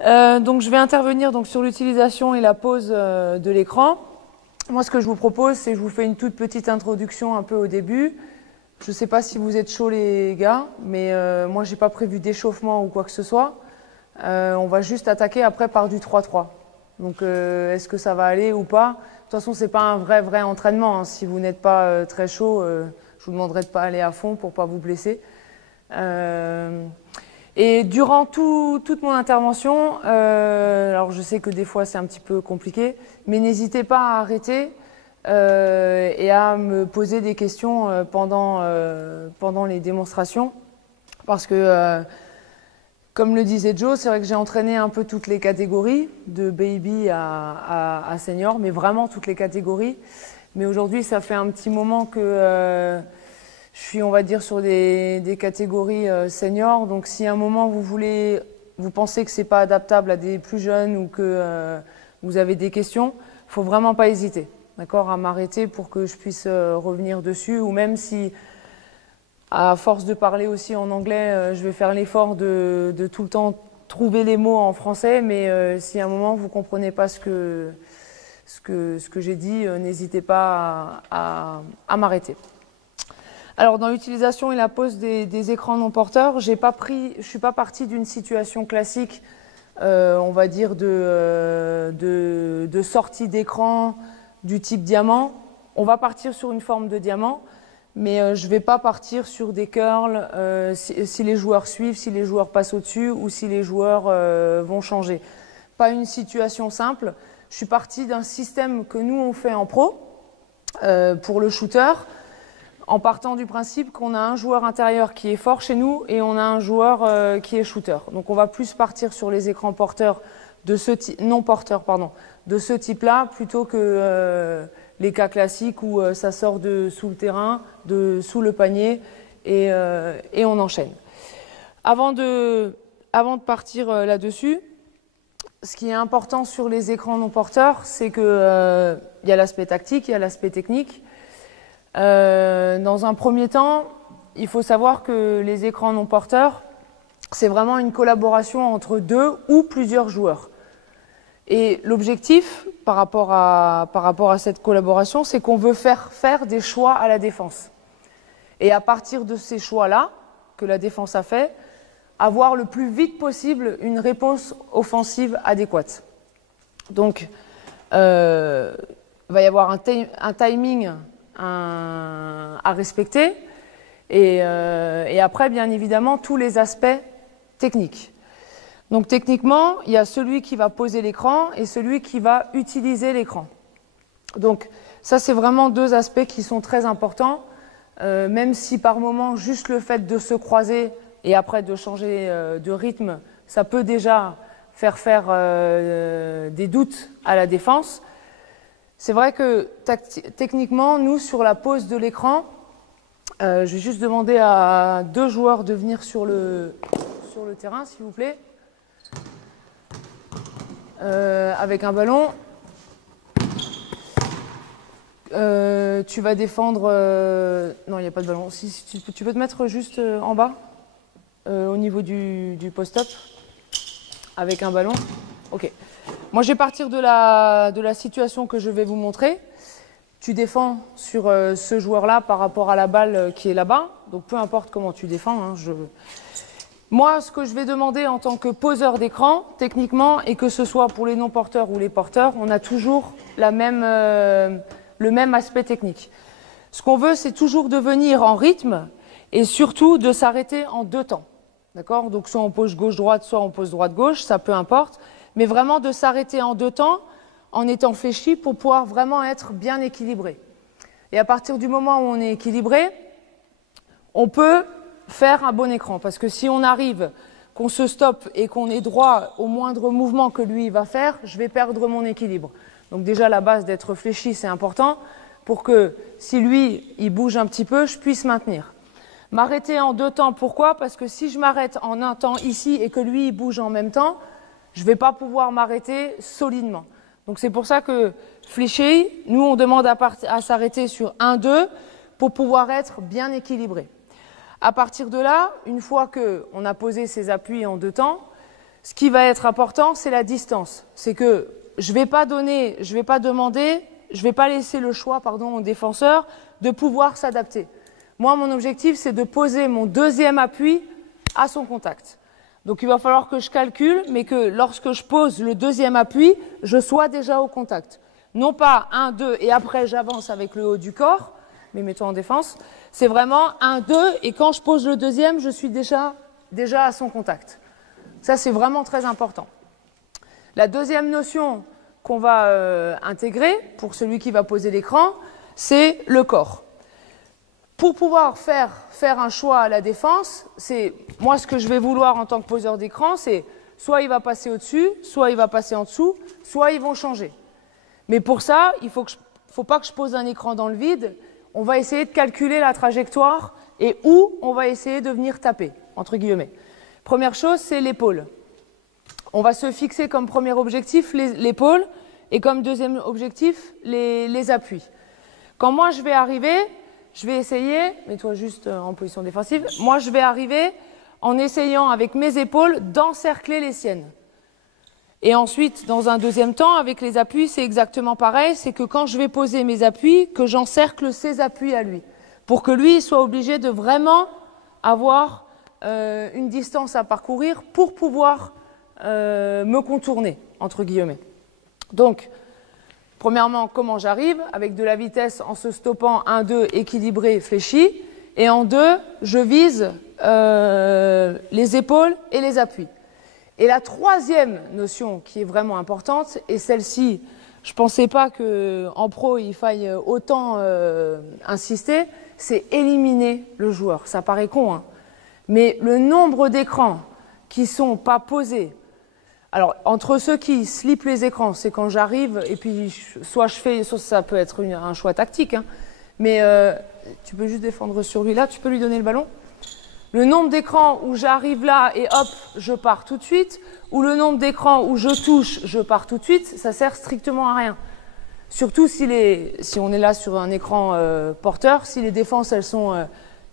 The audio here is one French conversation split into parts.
Donc je vais intervenir donc, sur l'utilisation et la pose de l'écran. Moi, ce que je vous propose, c'est que je vous fais une toute petite introduction un peu au début. Je ne sais pas si vous êtes chauds les gars, mais moi, j'ai pas prévu d'échauffement ou quoi que ce soit. On va juste attaquer après par du 3-3. Donc, est-ce que ça va aller ou pas? De toute façon, c'est pas un vrai entraînement. Hein. Si vous n'êtes pas très chaud, je vous demanderai de pas aller à fond pour pas vous blesser. Et durant toute mon intervention, alors je sais que des fois c'est un petit peu compliqué, mais n'hésitez pas à arrêter et à me poser des questions pendant les démonstrations, parce que comme le disait Joe, c'est vrai que j'ai entraîné un peu toutes les catégories, de baby à senior, mais vraiment toutes les catégories. Mais aujourd'hui, ça fait un petit moment que je suis, on va dire, sur des catégories seniors. Donc, si à un moment vous pensez que c'est pas adaptable à des plus jeunes ou que vous avez des questions, faut vraiment pas hésiter, d'accord, à m'arrêter pour que je puisse revenir dessus. Ou même si, à force de parler aussi en anglais, je vais faire l'effort de tout le temps trouver les mots en français. Mais si à un moment vous comprenez pas ce que j'ai dit, n'hésitez pas à m'arrêter. Alors, dans l'utilisation et la pose des écrans non porteurs, je suis pas partie d'une situation classique, on va dire, de sortie d'écran du type diamant. On va partir sur une forme de diamant, mais je vais pas partir sur des curls si les joueurs suivent, si les joueurs passent au-dessus ou si les joueurs vont changer. Pas une situation simple. Je suis partie d'un système que nous, on fait en pro pour le shooter, en partant du principe qu'on a un joueur intérieur qui est fort chez nous et on a un joueur qui est shooter. Donc on va plus partir sur les écrans porteurs de ce non porteurs pardon, de ce type-là plutôt que les cas classiques où ça sort de sous le terrain, de sous le panier et on enchaîne. Avant de partir là-dessus, ce qui est important sur les écrans non porteurs, c'est que il y a l'aspect tactique, il y a l'aspect technique. Dans un premier temps, il faut savoir que les écrans non porteurs, c'est vraiment une collaboration entre deux ou plusieurs joueurs. Et l'objectif, par rapport à cette collaboration, c'est qu'on veut faire des choix à la défense. Et à partir de ces choix-là, que la défense a fait, avoir le plus vite possible une réponse offensive adéquate. Donc, il va y avoir un timing à respecter et après bien évidemment tous les aspects techniques. Donc techniquement, il y a celui qui va poser l'écran et celui qui va utiliser l'écran. Donc ça c'est vraiment deux aspects qui sont très importants, même si par moment juste le fait de se croiser et après de changer de rythme, ça peut déjà faire des doutes à la défense. C'est vrai que techniquement, nous, sur la pose de l'écran, je vais juste demander à deux joueurs de venir sur le terrain, s'il vous plaît, avec un ballon. Tu vas défendre... non, il n'y a pas de ballon. Si, tu peux te mettre juste en bas, au niveau du post-up, avec un ballon. Ok. Moi, je vais partir de la situation que je vais vous montrer. Tu défends sur ce joueur-là par rapport à la balle qui est là-bas. Donc, peu importe comment tu défends. Hein, Moi, ce que je vais demander en tant que poseur d'écran, techniquement, et que ce soit pour les non-porteurs ou les porteurs, on a toujours le même aspect technique. Ce qu'on veut, c'est toujours de venir en rythme et surtout de s'arrêter en deux temps. D'accord? Donc, soit on pose gauche-droite, soit on pose droite-gauche, ça peu importe. Mais vraiment de s'arrêter en deux temps, en étant fléchi pour pouvoir vraiment être bien équilibré. Et à partir du moment où on est équilibré, on peut faire un bon écran. Parce que si on arrive, qu'on se stoppe et qu'on est droit au moindre mouvement que lui va faire, je vais perdre mon équilibre. Donc déjà, la base d'être fléchi, c'est important pour que si lui, il bouge un petit peu, je puisse maintenir. M'arrêter en deux temps, pourquoi? Parce que si je m'arrête en un temps ici et que lui, il bouge en même temps, je ne vais pas pouvoir m'arrêter solidement. Donc c'est pour ça que fléché, nous on demande à s'arrêter sur 1-2 pour pouvoir être bien équilibré. À partir de là, une fois qu'on a posé ses appuis en deux temps, Ce qui va être important, c'est la distance. C'est que je vais pas demander, je vais pas laisser le choix, pardon, au défenseur de pouvoir s'adapter. Moi, mon objectif, c'est de poser mon deuxième appui à son contact. Donc, il va falloir que je calcule, mais que lorsque je pose le deuxième appui, je sois déjà au contact. Non pas 1, 2 et après j'avance avec le haut du corps, mais mets-toi en défense. C'est vraiment 1, 2 et quand je pose le deuxième, je suis déjà à son contact. Ça, c'est vraiment très important. La deuxième notion qu'on va intégrer pour celui qui va poser l'écran, c'est le corps. Pour pouvoir faire un choix à la défense, c'est moi ce que je vais vouloir en tant que poseur d'écran, c'est soit il va passer au-dessus, soit il va passer en dessous, soit ils vont changer. Mais pour ça, il faut pas que je pose un écran dans le vide. On va essayer de calculer la trajectoire et où on va essayer de venir taper, entre guillemets. Première chose, c'est l'épaule. On va se fixer comme premier objectif l'épaule et comme deuxième objectif les appuis. Quand moi je vais arriver, je vais essayer, mets-toi juste en position défensive, moi je vais arriver en essayant avec mes épaules d'encercler les siennes. Et ensuite, dans un deuxième temps, avec les appuis, c'est exactement pareil, c'est que quand je vais poser mes appuis, que j'encercle ses appuis à lui, pour que lui soit obligé de vraiment avoir une distance à parcourir pour pouvoir me contourner, entre guillemets. Donc, premièrement, comment j'arrive? Avec de la vitesse en se stoppant 1, 2, équilibré, fléchi. Et en 2, je vise les épaules et les appuis. Et la troisième notion qui est vraiment importante, et celle-ci, je ne pensais pas qu'en pro, il faille autant insister, c'est éliminer le joueur. Ça paraît con, hein. Mais le nombre d'écrans qui ne sont pas posés, alors entre ceux qui slippent les écrans, c'est quand j'arrive, et puis soit ça peut être un choix tactique, hein, mais tu peux juste défendre sur lui là, tu peux lui donner le ballon. Le nombre d'écrans où j'arrive là et hop, je pars tout de suite, ou le nombre d'écrans où je touche, je pars tout de suite, ça sert strictement à rien. Surtout si on est là sur un écran porteur, si les défenses elles sont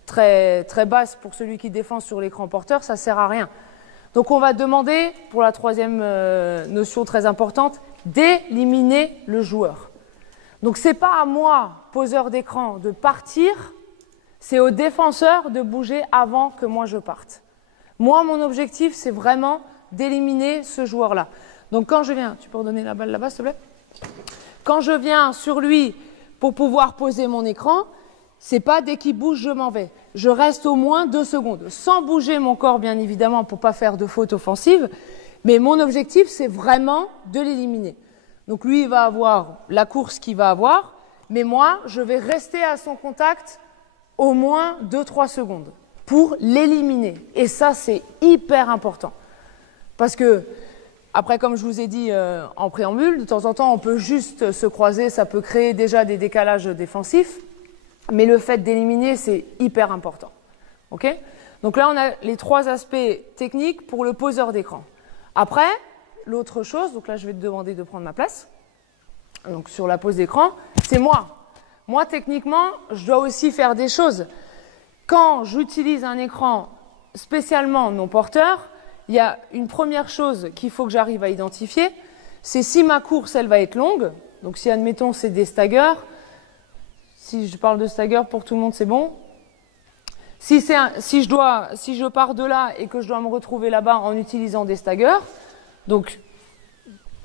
très basses pour celui qui défend sur l'écran porteur, ça sert à rien. Donc on va demander, pour la troisième notion très importante, d'éliminer le joueur. Donc c'est pas à moi, poseur d'écran, de partir. C'est au défenseur de bouger avant que moi je parte. Moi, mon objectif, c'est vraiment d'éliminer ce joueur-là. Donc quand je viens, tu peux redonner la balle là-bas, s'il te plaît? Quand je viens sur lui pour pouvoir poser mon écran, c'est pas dès qu'il bouge, je m'en vais. Je reste au moins 2 secondes, sans bouger mon corps, bien évidemment, pour pas faire de faute offensive. Mais mon objectif, c'est vraiment de l'éliminer. Donc lui, il va avoir la course qu'il va avoir, mais moi, je vais rester à son contact au moins 2-3 secondes pour l'éliminer. Et ça, c'est hyper important. Parce que, après, comme je vous ai dit en préambule, de temps en temps, on peut juste se croiser, ça peut créer déjà des décalages défensifs, mais le fait d'éliminer, c'est hyper important. Okay? Donc là, on a les 3 aspects techniques pour le poseur d'écran. Après, l'autre chose, donc là, je vais te demander de prendre ma place, donc sur la pose d'écran, c'est moi. Moi, techniquement, je dois aussi faire des choses. Quand j'utilise un écran spécialement non porteur, il y a une première chose qu'il faut que j'arrive à identifier, c'est si ma course, elle va être longue. Donc si, admettons, c'est des staggers, si je parle de stagger pour tout le monde, c'est bon. Si je pars de là et que je dois me retrouver là-bas en utilisant des staggers, donc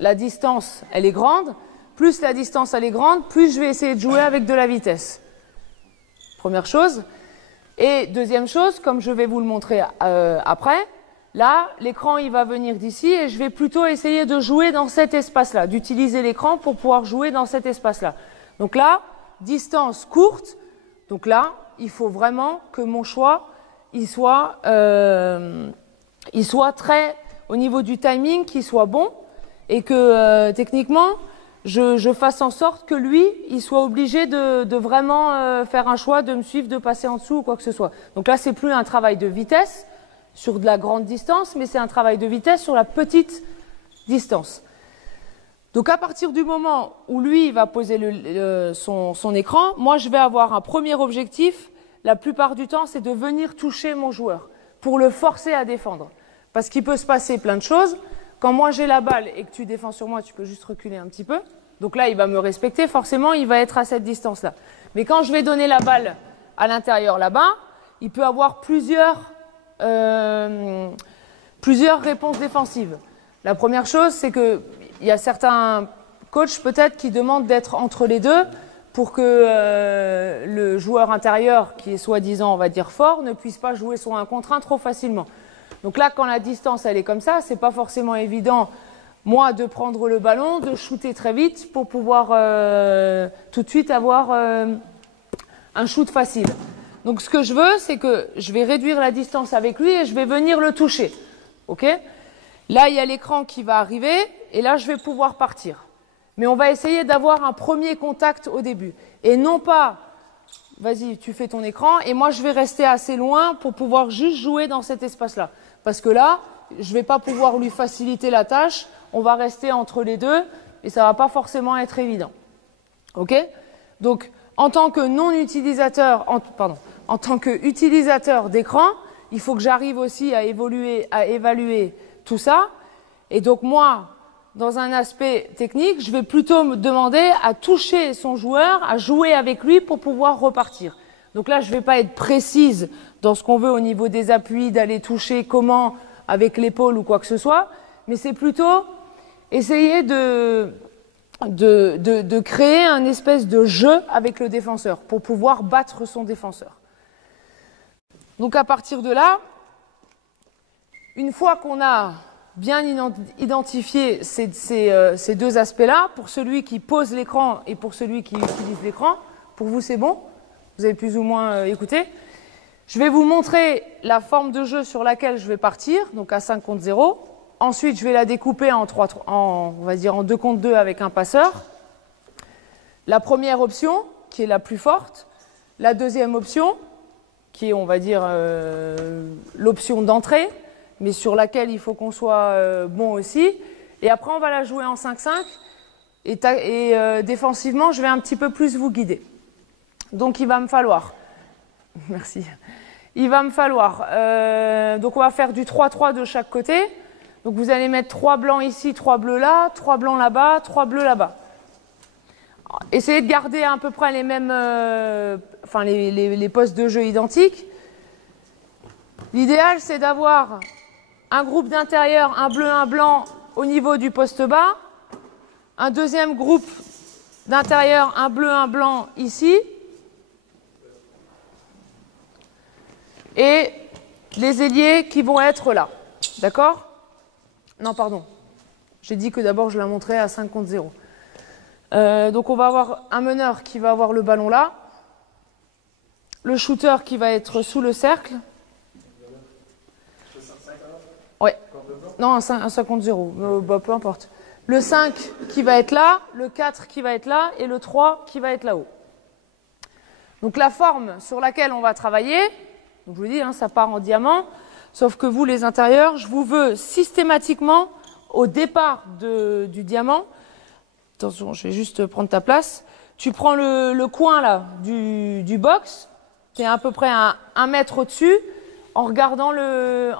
la distance, elle est grande. Plus la distance elle est grande, plus je vais essayer de jouer avec de la vitesse. Première chose. Et deuxième chose, comme je vais vous le montrer après, là, l'écran il va venir d'ici et je vais plutôt essayer de jouer dans cet espace-là, d'utiliser l'écran pour pouvoir jouer dans cet espace-là. Donc là, distance courte. Donc là, il faut vraiment que mon choix, il soit très, au niveau du timing, qu'il soit bon et que techniquement, je fasse en sorte que lui, il soit obligé de vraiment faire un choix, de me suivre, de passer en dessous ou quoi que ce soit. Donc là, c'est plus un travail de vitesse sur de la grande distance, mais c'est un travail de vitesse sur la petite distance. Donc à partir du moment où lui, il va poser son écran, moi, je vais avoir un premier objectif. La plupart du temps, c'est de venir toucher mon joueur pour le forcer à défendre. Parce qu'il peut se passer plein de choses. Quand moi j'ai la balle et que tu défends sur moi, tu peux juste reculer un petit peu. Donc là, il va me respecter. Forcément, il va être à cette distance-là. Mais quand je vais donner la balle à l'intérieur là-bas, il peut avoir plusieurs réponses défensives. La première chose, c'est qu'il y a certains coachs peut-être qui demandent d'être entre les deux pour que le joueur intérieur, qui est soi-disant, on va dire, fort, ne puisse pas jouer sur un contre un trop facilement. Donc là, quand la distance elle est comme ça, c'est pas forcément évident, moi, de prendre le ballon, de shooter très vite pour pouvoir tout de suite avoir un shoot facile. Donc ce que je veux, c'est que je vais réduire la distance avec lui et je vais venir le toucher. Ok ? Là, il y a l'écran qui va arriver et là, je vais pouvoir partir. Mais on va essayer d'avoir un premier contact au début. Et non pas, vas-y, tu fais ton écran et moi, je vais rester assez loin pour pouvoir juste jouer dans cet espace-là. Parce que là, je ne vais pas pouvoir lui faciliter la tâche. On va rester entre les deux et ça ne va pas forcément être évident. Ok ? Donc, en tant que non-utilisateur, en tant qu'utilisateur d'écran, il faut que j'arrive aussi à évaluer tout ça. Et donc moi, dans un aspect technique, je vais plutôt me demander à toucher son joueur, à jouer avec lui pour pouvoir repartir. Donc là, je ne vais pas être précise dans ce qu'on veut au niveau des appuis, d'aller toucher comment, avec l'épaule ou quoi que ce soit, mais c'est plutôt essayer de créer un espèce de jeu avec le défenseur pour pouvoir battre son défenseur. Donc à partir de là, une fois qu'on a bien identifié ces deux aspects-là, pour celui qui pose l'écran et pour celui qui utilise l'écran, pour vous c'est bon, vous avez plus ou moins écouté. Je vais vous montrer la forme de jeu sur laquelle je vais partir, donc à 5 contre 0. Ensuite, je vais la découper on va dire en 2 contre 2 avec un passeur. La première option, qui est la plus forte. La deuxième option, qui est, on va dire, l'option d'entrée, mais sur laquelle il faut qu'on soit bon aussi. Et après, on va la jouer en 5-5. Et défensivement, je vais un petit peu plus vous guider. Donc, il va me falloir... Merci. Il va me falloir... donc, on va faire du 3-3 de chaque côté. Donc, vous allez mettre 3 blancs ici, 3 bleus là, 3 blancs là-bas, 3 bleus là-bas. Essayez de garder à peu près les mêmes... les postes de jeu identiques. L'idéal, c'est d'avoir un groupe d'intérieur, un bleu, un blanc au niveau du poste bas. Un deuxième groupe d'intérieur, un bleu, un blanc ici. Et les ailiers qui vont être là. D'accord ? Non, pardon. J'ai dit que d'abord je la montrais à 5 contre 0. Donc on va avoir un meneur qui va avoir le ballon là. Le shooter qui va être sous le cercle. Ouais. Non, un 5 contre 0. Peu importe. Le 5 qui va être là, le 4 qui va être là et le 3 qui va être là-haut. Donc la forme sur laquelle on va travailler, donc je vous dis, ça part en diamant, sauf que vous, les intérieurs, je vous veux systématiquement, au départ du diamant, attention, je vais juste prendre ta place, tu prends le coin là du box, tu es à peu près à 1 mètre au-dessus, en regardant le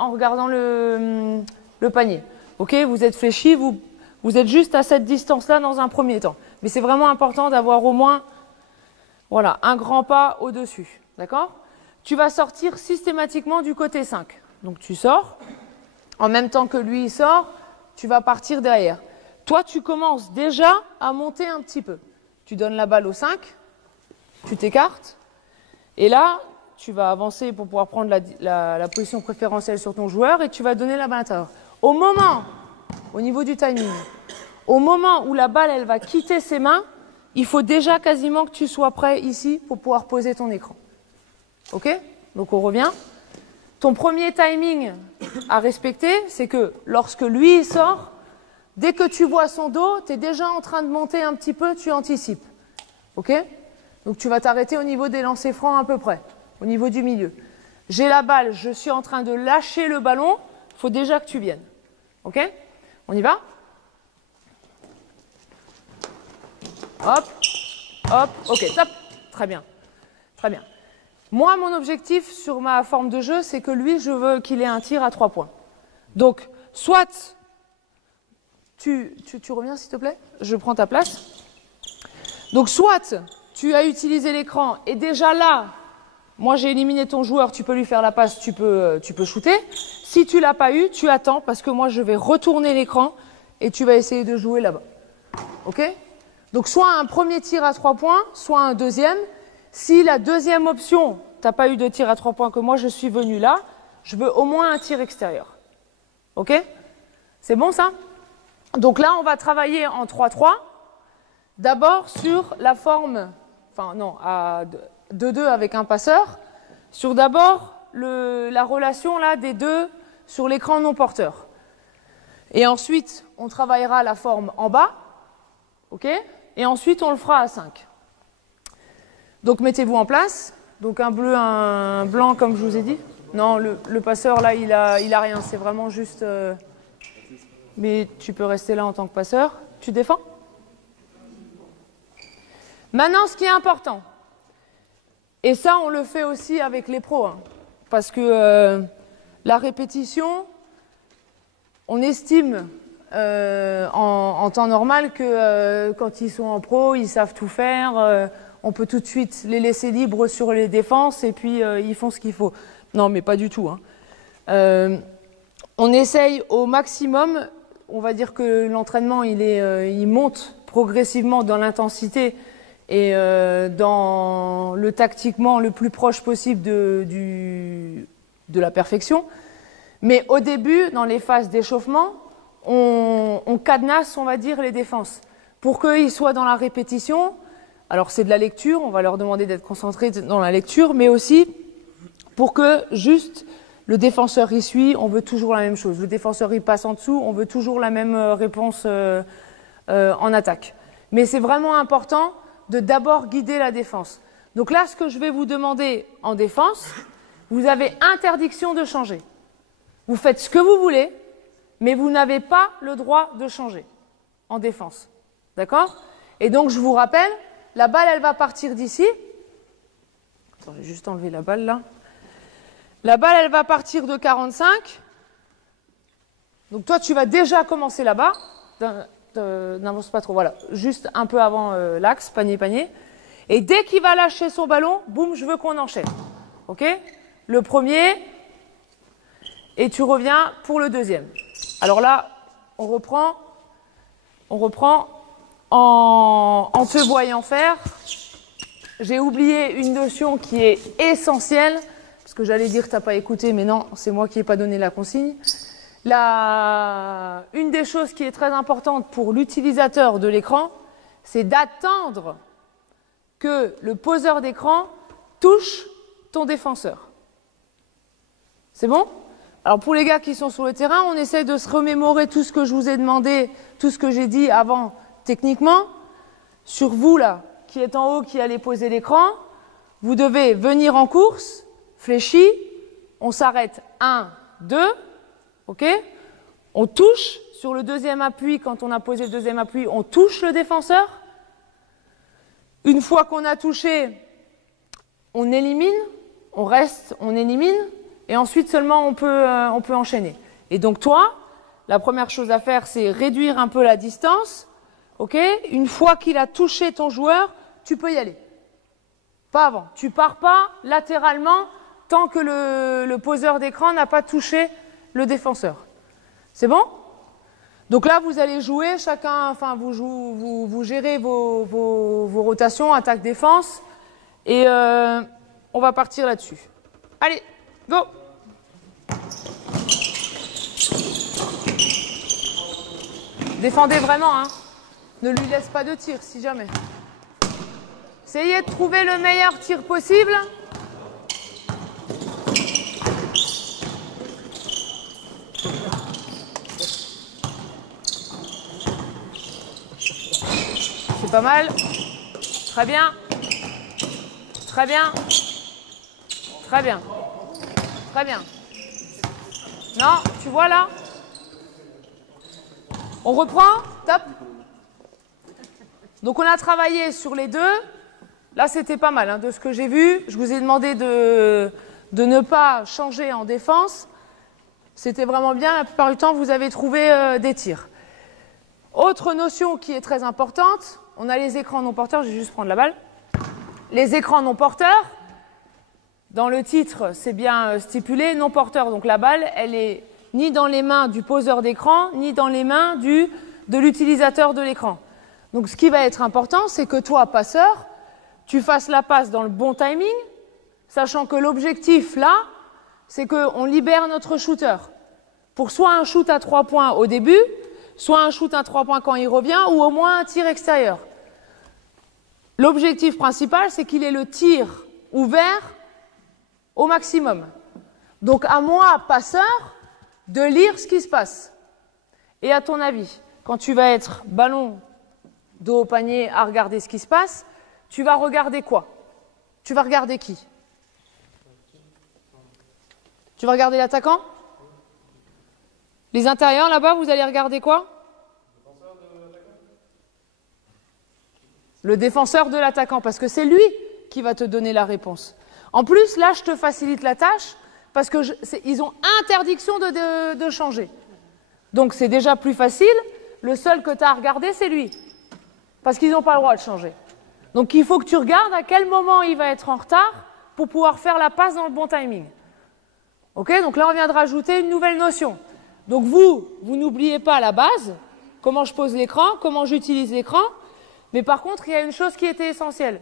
panier. Ok, vous êtes fléchi, vous êtes juste à cette distance-là dans un premier temps. Mais c'est vraiment important d'avoir au moins un grand pas au-dessus. D'accord ? Tu vas sortir systématiquement du côté 5. Donc tu sors, en même temps que lui il sort, tu vas partir derrière. Toi, tu commences déjà à monter un petit peu. Tu donnes la balle au 5, tu t'écartes, et là, tu vas avancer pour pouvoir prendre la position préférentielle sur ton joueur et tu vas donner la balle à l'intérieur. Au niveau du timing, au moment où la balle elle va quitter ses mains, il faut déjà quasiment que tu sois prêt ici pour pouvoir poser ton écran. Ok ? Donc on revient. Ton premier timing à respecter, c'est que lorsque lui il sort, dès que tu vois son dos, tu es déjà en train de monter un petit peu, tu anticipes. Ok ? Donc tu vas t'arrêter au niveau des lancers francs à peu près, au niveau du milieu. J'ai la balle, je suis en train de lâcher le ballon, il faut déjà que tu viennes. Ok ? On y va ? Hop, hop, ok, top, très bien, très bien. Moi, mon objectif sur ma forme de jeu, c'est que lui, je veux qu'il ait un tir à 3 points. Donc, soit tu reviens s'il te plaît, je prends ta place. Donc, soit tu as utilisé l'écran et déjà là, moi j'ai éliminé ton joueur, tu peux lui faire la passe, tu peux shooter. Si tu l'as pas eu, tu attends parce que moi je vais retourner l'écran et tu vas essayer de jouer là-bas. Ok? Donc, soit un premier tir à 3 points, soit un deuxième. Si la deuxième option, tu n'as pas eu de tir à 3 points, que moi je suis venu là, je veux au moins un tir extérieur. Ok? C'est bon ça? Donc là, on va travailler en 3-3. D'abord sur la forme, enfin non, à 2-2 avec un passeur. Sur d'abord la relation là des deux sur l'écran non porteur. Et ensuite, on travaillera la forme en bas. Ok? Et ensuite, on le fera à 5. Donc, mettez-vous en place. Donc, un bleu, un blanc, comme je vous ai dit. Non, le passeur, là, il a rien. C'est vraiment juste... Mais tu peux rester là en tant que passeur. Tu défends? Maintenant, ce qui est important. Et ça, on le fait aussi avec les pros. Hein, parce que la répétition, on estime... en temps normal que quand ils sont en pro, ils savent tout faire, on peut tout de suite les laisser libres sur les défenses et puis ils font ce qu'il faut. Non, mais pas du tout. Hein. On essaye au maximum, on va dire que l'entraînement il monte progressivement dans l'intensité et dans le tactiquement le plus proche possible de la perfection. Mais au début, dans les phases d'échauffement, on cadenasse, on va dire, les défenses. Pour qu'ils soient dans la répétition, alors c'est de la lecture, on va leur demander d'être concentrés dans la lecture, mais aussi pour que juste le défenseur y suit, on veut toujours la même chose. Le défenseur y passe en dessous, on veut toujours la même réponse en attaque. Mais c'est vraiment important de d'abord guider la défense. Donc là, ce que je vais vous demander en défense, vous avez interdiction de changer. Vous faites ce que vous voulez, mais vous n'avez pas le droit de changer en défense. D'accord? Et donc, je vous rappelle, la balle, elle va partir d'ici. Attends, je vais juste enlever la balle, là. La balle, elle va partir de 45. Donc, toi, tu vas déjà commencer là-bas. N'avance pas trop, voilà. Juste un peu avant l'axe, panier. Et dès qu'il va lâcher son ballon, boum, je veux qu'on enchaîne. OK? Le premier, et tu reviens pour le deuxième. Alors là, on reprend en te voyant faire. J'ai oublié une notion qui est essentielle, parce que j'allais dire que tu n'as pas écouté, mais non, c'est moi qui n'ai pas donné la consigne. Une des choses qui est très importante pour l'utilisateur de l'écran, c'est d'attendre que le poseur d'écran touche ton défenseur. C'est bon ? Alors pour les gars qui sont sur le terrain, on essaie de se remémorer tout ce que je vous ai demandé, tout ce que j'ai dit avant techniquement. Sur vous là, qui êtes en haut, qui allez poser l'écran, vous devez venir en course, fléchi, on s'arrête 1, 2, ok? On touche sur le deuxième appui, quand on a posé le deuxième appui, on touche le défenseur. Une fois qu'on a touché, on élimine, on reste, on élimine. Et ensuite seulement on peut enchaîner. Et donc toi, la première chose à faire, c'est réduire un peu la distance. Ok? Une fois qu'il a touché ton joueur, tu peux y aller. Pas avant. Tu pars pas latéralement tant que le poseur d'écran n'a pas touché le défenseur. C'est bon? Donc là, vous allez jouer chacun, enfin vous gérez vos rotations, attaque-défense, et on va partir là-dessus. Allez! Go! Défendez vraiment, hein. Ne lui laisse pas de tir, si jamais. Essayez de trouver le meilleur tir possible. C'est pas mal. Très bien. Très bien. Très bien. Très bien. Non, tu vois là? On reprend? Top. Donc on a travaillé sur les deux. Là c'était pas mal hein, de ce que j'ai vu. Je vous ai demandé de ne pas changer en défense. C'était vraiment bien, la plupart du temps, vous avez trouvé des tirs. Autre notion qui est très importante, on a les écrans non porteurs, je vais juste prendre la balle. Les écrans non porteurs, dans le titre, c'est bien stipulé, non porteur. Donc la balle, elle est ni dans les mains du poseur d'écran, ni dans les mains de l'utilisateur de l'écran. Donc ce qui va être important, c'est que toi, passeur, tu fasses la passe dans le bon timing, sachant que l'objectif là, c'est qu'on libère notre shooter pour soit un shoot à 3 points au début, soit un shoot à 3 points quand il revient, ou au moins un tir extérieur. L'objectif principal, c'est qu'il ait le tir ouvert au maximum. Donc à moi, passeur, de lire ce qui se passe. Et à ton avis, quand tu vas être ballon dos au panier à regarder ce qui se passe, tu vas regarder quoi? Tu vas regarder qui? Tu vas regarder l'attaquant? Les intérieurs là-bas, vous allez regarder quoi? Le défenseur de l'attaquant, parce que c'est lui qui va te donner la réponse. En plus, là, je te facilite la tâche, parce que ils ont interdiction de changer. Donc c'est déjà plus facile, le seul que tu as à regarder, c'est lui. Parce qu'ils n'ont pas le droit de changer. Donc il faut que tu regardes à quel moment il va être en retard pour pouvoir faire la passe dans le bon timing. Ok, donc là on vient de rajouter une nouvelle notion. Donc vous n'oubliez pas la base, comment je pose l'écran, comment j'utilise l'écran, mais par contre il y a une chose qui était essentielle.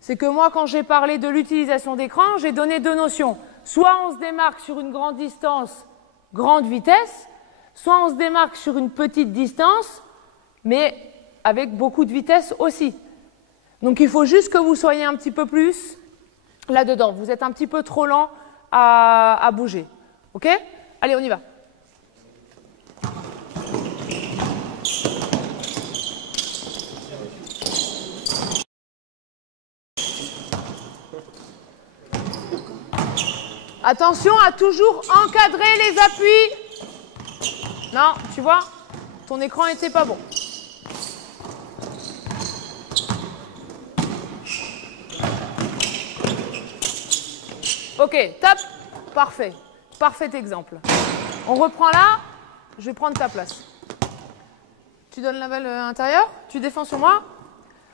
C'est que moi quand j'ai parlé de l'utilisation d'écran, j'ai donné deux notions. Soit on se démarque sur une grande distance, grande vitesse, soit on se démarque sur une petite distance, mais avec beaucoup de vitesse aussi. Donc il faut juste que vous soyez un petit peu plus là-dedans. Vous êtes un petit peu trop lent à bouger. Ok? Allez, on y va. Attention à toujours encadrer les appuis. Non, tu vois, ton écran n'était pas bon. Ok, top, parfait. Parfait exemple. On reprend là, je vais prendre ta place. Tu donnes la balle intérieure, tu défends sur moi.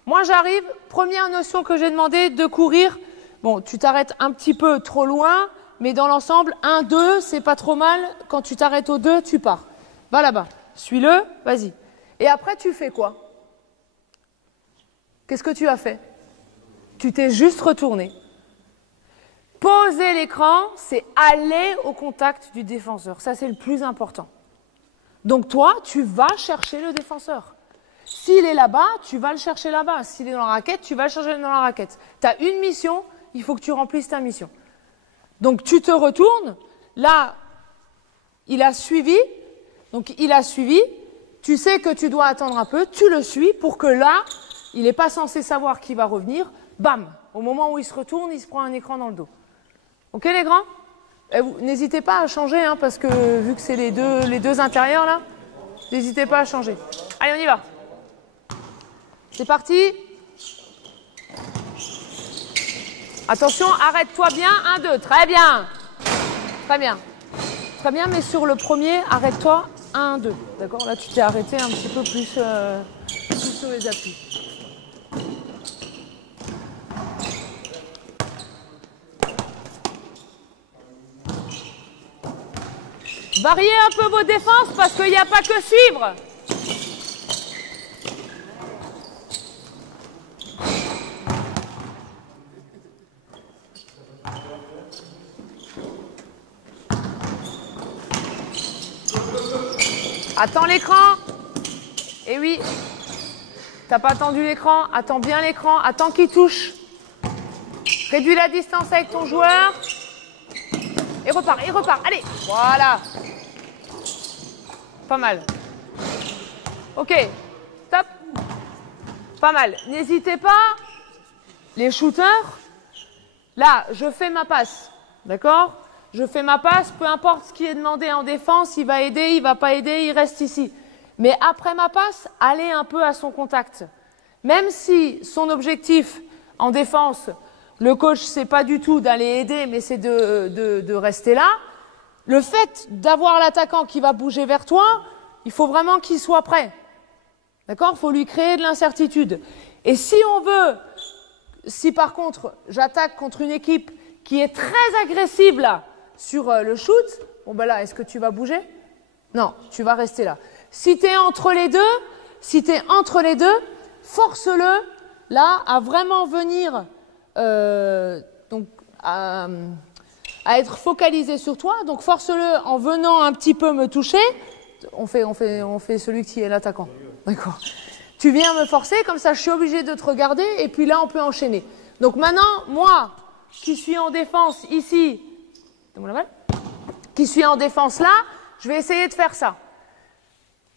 Moi j'arrive, première notion que j'ai demandé, de courir. Bon, tu t'arrêtes un petit peu trop loin, mais dans l'ensemble, 1, 2, c'est pas trop mal. Quand tu t'arrêtes au 2, tu pars. Va là-bas, suis-le, vas-y. Et après, tu fais quoi? Qu'est-ce que tu as fait? Tu t'es juste retourné. Poser l'écran, c'est aller au contact du défenseur. Ça, c'est le plus important. Donc toi, tu vas chercher le défenseur. S'il est là-bas, tu vas le chercher là-bas. S'il est dans la raquette, tu vas le chercher dans la raquette. Tu as une mission, il faut que tu remplisses ta mission. Donc tu te retournes. Là, il a suivi. Donc il a suivi. Tu sais que tu dois attendre un peu. Tu le suis pour que là, il n'est pas censé savoir qu'il va revenir. Bam! Au moment où il se retourne, il se prend un écran dans le dos. Ok les grands? N'hésitez pas à changer, hein, parce que vu que c'est les deux intérieurs là, n'hésitez pas à changer. Allez, on y va. C'est parti. Attention, arrête-toi bien. 1, 2, très bien. Très bien. Très bien, mais sur le premier, arrête-toi. 1, 2. D'accord? Là, tu t'es arrêté un petit peu plus sur les appuis. Variez un peu vos défenses parce qu'il n'y a pas que suivre. Attends l'écran. Eh oui. T'as pas attendu l'écran. Attends bien l'écran. Attends qu'il touche. Réduis la distance avec ton joueur. Et repars, et repars. Allez, voilà. Pas mal. Ok, top. Pas mal. N'hésitez pas, les shooters. Là, je fais ma passe. D'accord? Je fais ma passe, peu importe ce qui est demandé en défense, il va aider, il va pas aider, il reste ici. Mais après ma passe, allez un peu à son contact. Même si son objectif en défense, le coach, c'est pas du tout d'aller aider, mais c'est de rester là, le fait d'avoir l'attaquant qui va bouger vers toi, il faut vraiment qu'il soit prêt. D'accord? Il faut lui créer de l'incertitude. Et si on veut, si par contre j'attaque contre une équipe qui est très agressive là, sur le shoot, bon ben là, est-ce que tu vas bouger? Non, tu vas rester là. Si tu es entre les deux, force-le là à vraiment venir donc à être focalisé sur toi. Donc force-le en venant un petit peu me toucher. On fait celui qui est l'attaquant. D'accord. Tu viens me forcer, comme ça je suis obligé de te regarder et puis là on peut enchaîner. Donc maintenant, moi qui suis en défense ici, qui suis en défense là, je vais essayer de faire ça.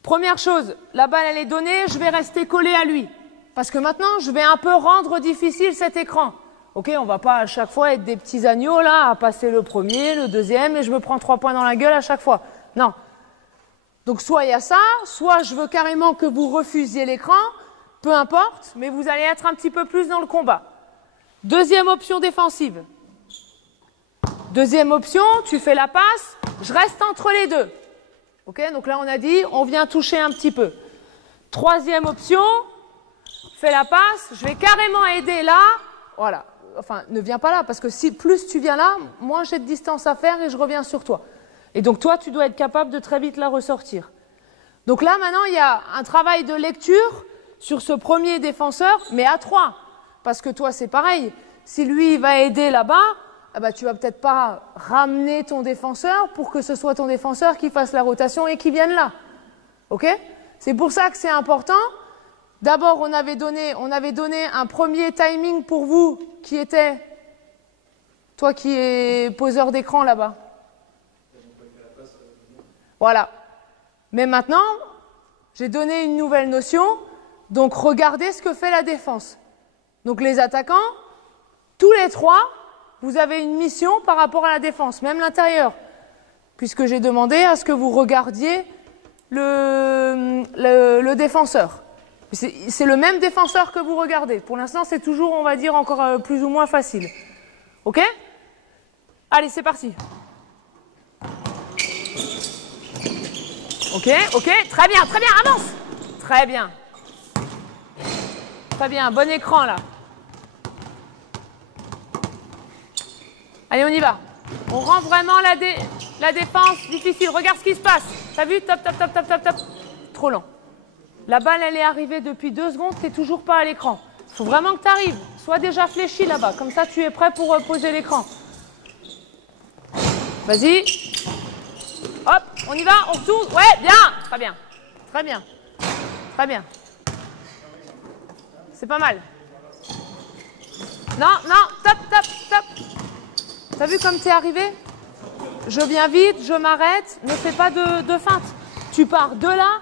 Première chose, la balle elle est donnée, je vais rester collé à lui. Parce que maintenant, je vais un peu rendre difficile cet écran. Ok, on va pas à chaque fois être des petits agneaux là, à passer le premier, le deuxième, et je me prends 3 points dans la gueule à chaque fois. Non. Donc soit il y a ça, soit je veux carrément que vous refusiez l'écran, peu importe, mais vous allez être un petit peu plus dans le combat. Deuxième option défensive. Deuxième option, tu fais la passe, je reste entre les deux. Ok, donc là on a dit, on vient toucher un petit peu. Troisième option, fais la passe, je vais carrément aider là, voilà. Enfin, ne viens pas là, parce que si plus tu viens là, moins j'ai de distance à faire et je reviens sur toi. Et donc toi, tu dois être capable de très vite la ressortir. Donc là, maintenant, il y a un travail de lecture sur ce premier défenseur, mais à 3. Parce que toi, c'est pareil. Si lui il va aider là-bas, ah bah, tu vas peut-être pas ramener ton défenseur pour que ce soit ton défenseur qui fasse la rotation et qui vienne là. Ok? C'est pour ça que c'est important. D'abord, on avait donné un premier timing pour vous qui était, toi qui es poseur d'écran là-bas. Voilà. Mais maintenant, j'ai donné une nouvelle notion. Donc, regardez ce que fait la défense. Donc, les attaquants, tous les 3, vous avez une mission par rapport à la défense, même l'intérieur. Puisque j'ai demandé à ce que vous regardiez le défenseur. C'est le même défenseur que vous regardez. Pour l'instant, c'est toujours, on va dire, encore plus ou moins facile. Ok? Allez, c'est parti. Ok, très bien, avance. Très bien. Très bien, bon écran là. Allez, on y va. On rend vraiment la défense difficile. Regarde ce qui se passe. T'as vu? Top. Trop lent. La balle, elle est arrivée depuis 2 secondes, t'es toujours pas à l'écran. Il faut vraiment que tu arrives. Sois déjà fléchi là-bas. Comme ça, tu es prêt pour poser l'écran. Vas-y. Hop, on y va, on retourne. Ouais, bien. Très bien. C'est pas mal. Non, top. T'as vu comme t'es arrivé? Je viens vite, je m'arrête. Ne fais pas de feinte. Tu pars de là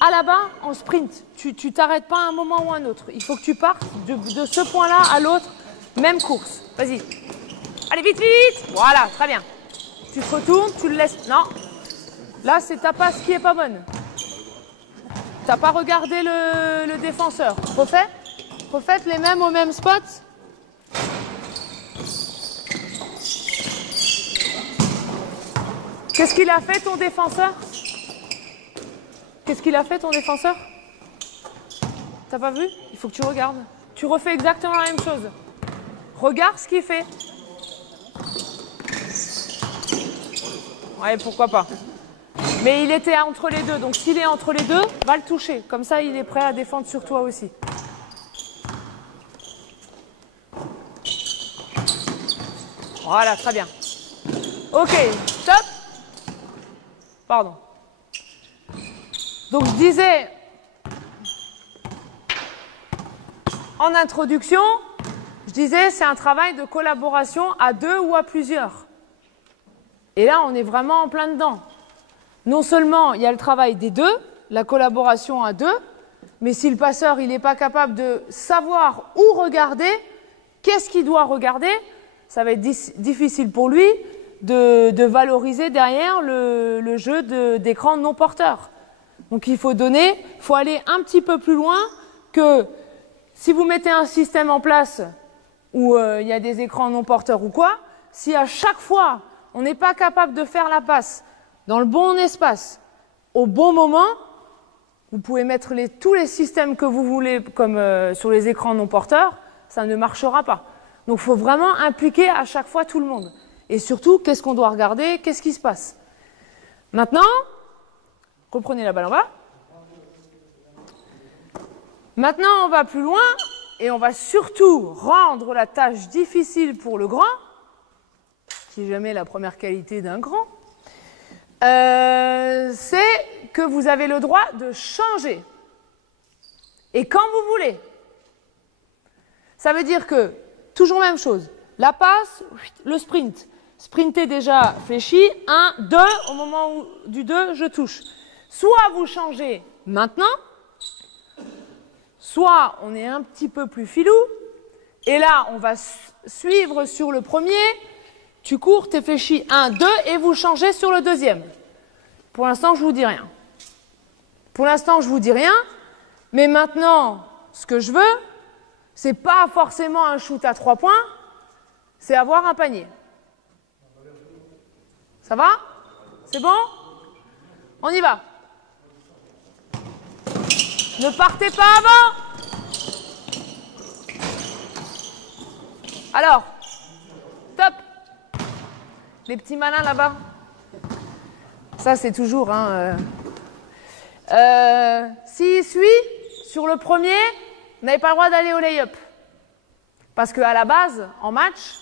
à là-bas en sprint. Tu t'arrêtes pas à un moment ou un autre. Il faut que tu partes de ce point-là à l'autre. Même course. Vas-y. Allez, vite. Voilà, très bien. Tu te retournes, tu le laisses. Non. Là, c'est ta passe qui est pas bonne. T'as pas regardé le défenseur. Refaites les mêmes au même spot. Qu'est-ce qu'il a fait ton défenseur? T'as pas vu? Il faut que tu regardes. Tu refais exactement la même chose. Regarde ce qu'il fait. Ouais, pourquoi pas. Mais il était entre les deux. Donc s'il est entre les deux, va le toucher. Comme ça, il est prêt à défendre sur toi aussi. Voilà, très bien. Ok, stop. Pardon. Donc je disais, en introduction, c'est un travail de collaboration à 2 ou à plusieurs. Et là, on est vraiment en plein dedans. Non seulement il y a le travail des 2, la collaboration à 2, mais si le passeur il n'est pas capable de savoir où regarder, qu'est-ce qu'il doit regarder, ça va être difficile pour lui de valoriser derrière le jeu d'écran non porteur. Donc il faut aller un petit peu plus loin que si vous mettez un système en place où il y a des écrans non porteurs ou quoi, si à chaque fois on n'est pas capable de faire la passe dans le bon espace, au bon moment, vous pouvez mettre tous les systèmes que vous voulez comme sur les écrans non porteurs, ça ne marchera pas. Donc il faut vraiment impliquer à chaque fois tout le monde. Et surtout, qu'est-ce qu'on doit regarder, qu'est-ce qui se passe. Maintenant, reprenez la balle en bas. Maintenant, on va plus loin et on va surtout rendre la tâche difficile pour le grand, qui est jamais la première qualité d'un grand. C'est que vous avez le droit de changer. Et quand vous voulez. Ça veut dire que, toujours même chose, la passe, le sprint. Sprinter déjà fléchi, 1, 2, au moment du 2, je touche. Soit vous changez maintenant, soit on est un petit peu plus filou, et là on va suivre sur le premier, tu cours, tu fléchi 1, 2, et vous changez sur le deuxième. Pour l'instant, je vous dis rien. Pour l'instant, je vous dis rien, mais maintenant, ce que je veux, c'est pas forcément un shoot à 3 points, c'est avoir un panier. Ça va? C'est bon? On y va. Ne partez pas avant. Alors, top. Les petits malins là-bas. Ça, c'est toujours... S'il suit, sur le premier, vous n'avez pas le droit d'aller au lay-up. Parce qu'à la base, en match,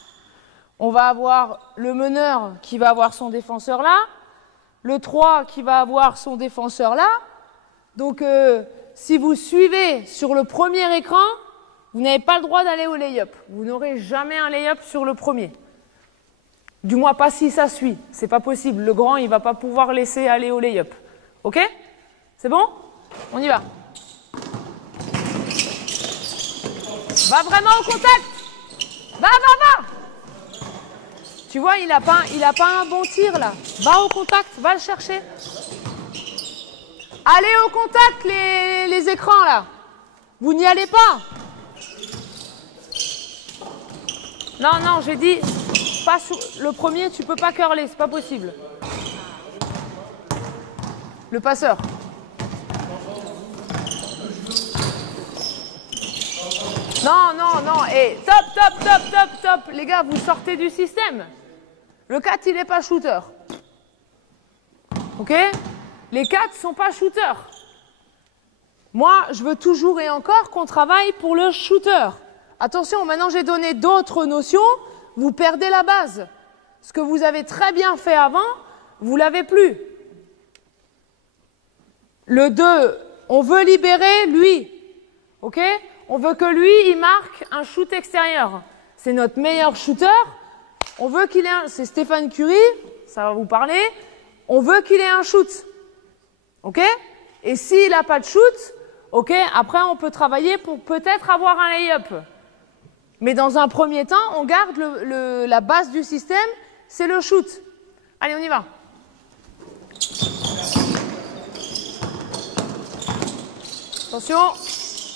on va avoir le meneur qui va avoir son défenseur là, le 3 qui va avoir son défenseur là. Donc, si vous suivez sur le premier écran, vous n'avez pas le droit d'aller au lay-up. Vous n'aurez jamais un lay-up sur le premier. Du moins pas si ça suit. C'est pas possible. Le grand, il va pas pouvoir laisser aller au lay-up. Ok? C'est bon? On y va. Va vraiment au contact. Va. Tu vois, il a pas un bon tir là. Va au contact, va le chercher. Allez au contact les écrans là. Vous n'y allez pas. Non, j'ai dit pas sur le premier, tu peux pas curler, c'est pas possible. Le passeur. Non. Et top. Les gars, vous sortez du système. Le 4, il n'est pas shooter. Ok? Les 4 sont pas shooters. Moi, je veux toujours et encore qu'on travaille pour le shooter. Attention, maintenant j'ai donné d'autres notions, vous perdez la base. Ce que vous avez très bien fait avant, vous l'avez plus. Le 2, on veut libérer lui. Ok? On veut que lui, il marque un shoot extérieur. C'est notre meilleur shooter. On veut qu'il ait un... C'est Stéphane Curie, ça va vous parler. On veut qu'il ait un shoot. Ok? Et s'il n'a pas de shoot, ok, après on peut travailler pour peut-être avoir un lay-up. Mais dans un premier temps, on garde la base du système, c'est le shoot. Allez, on y va. Attention,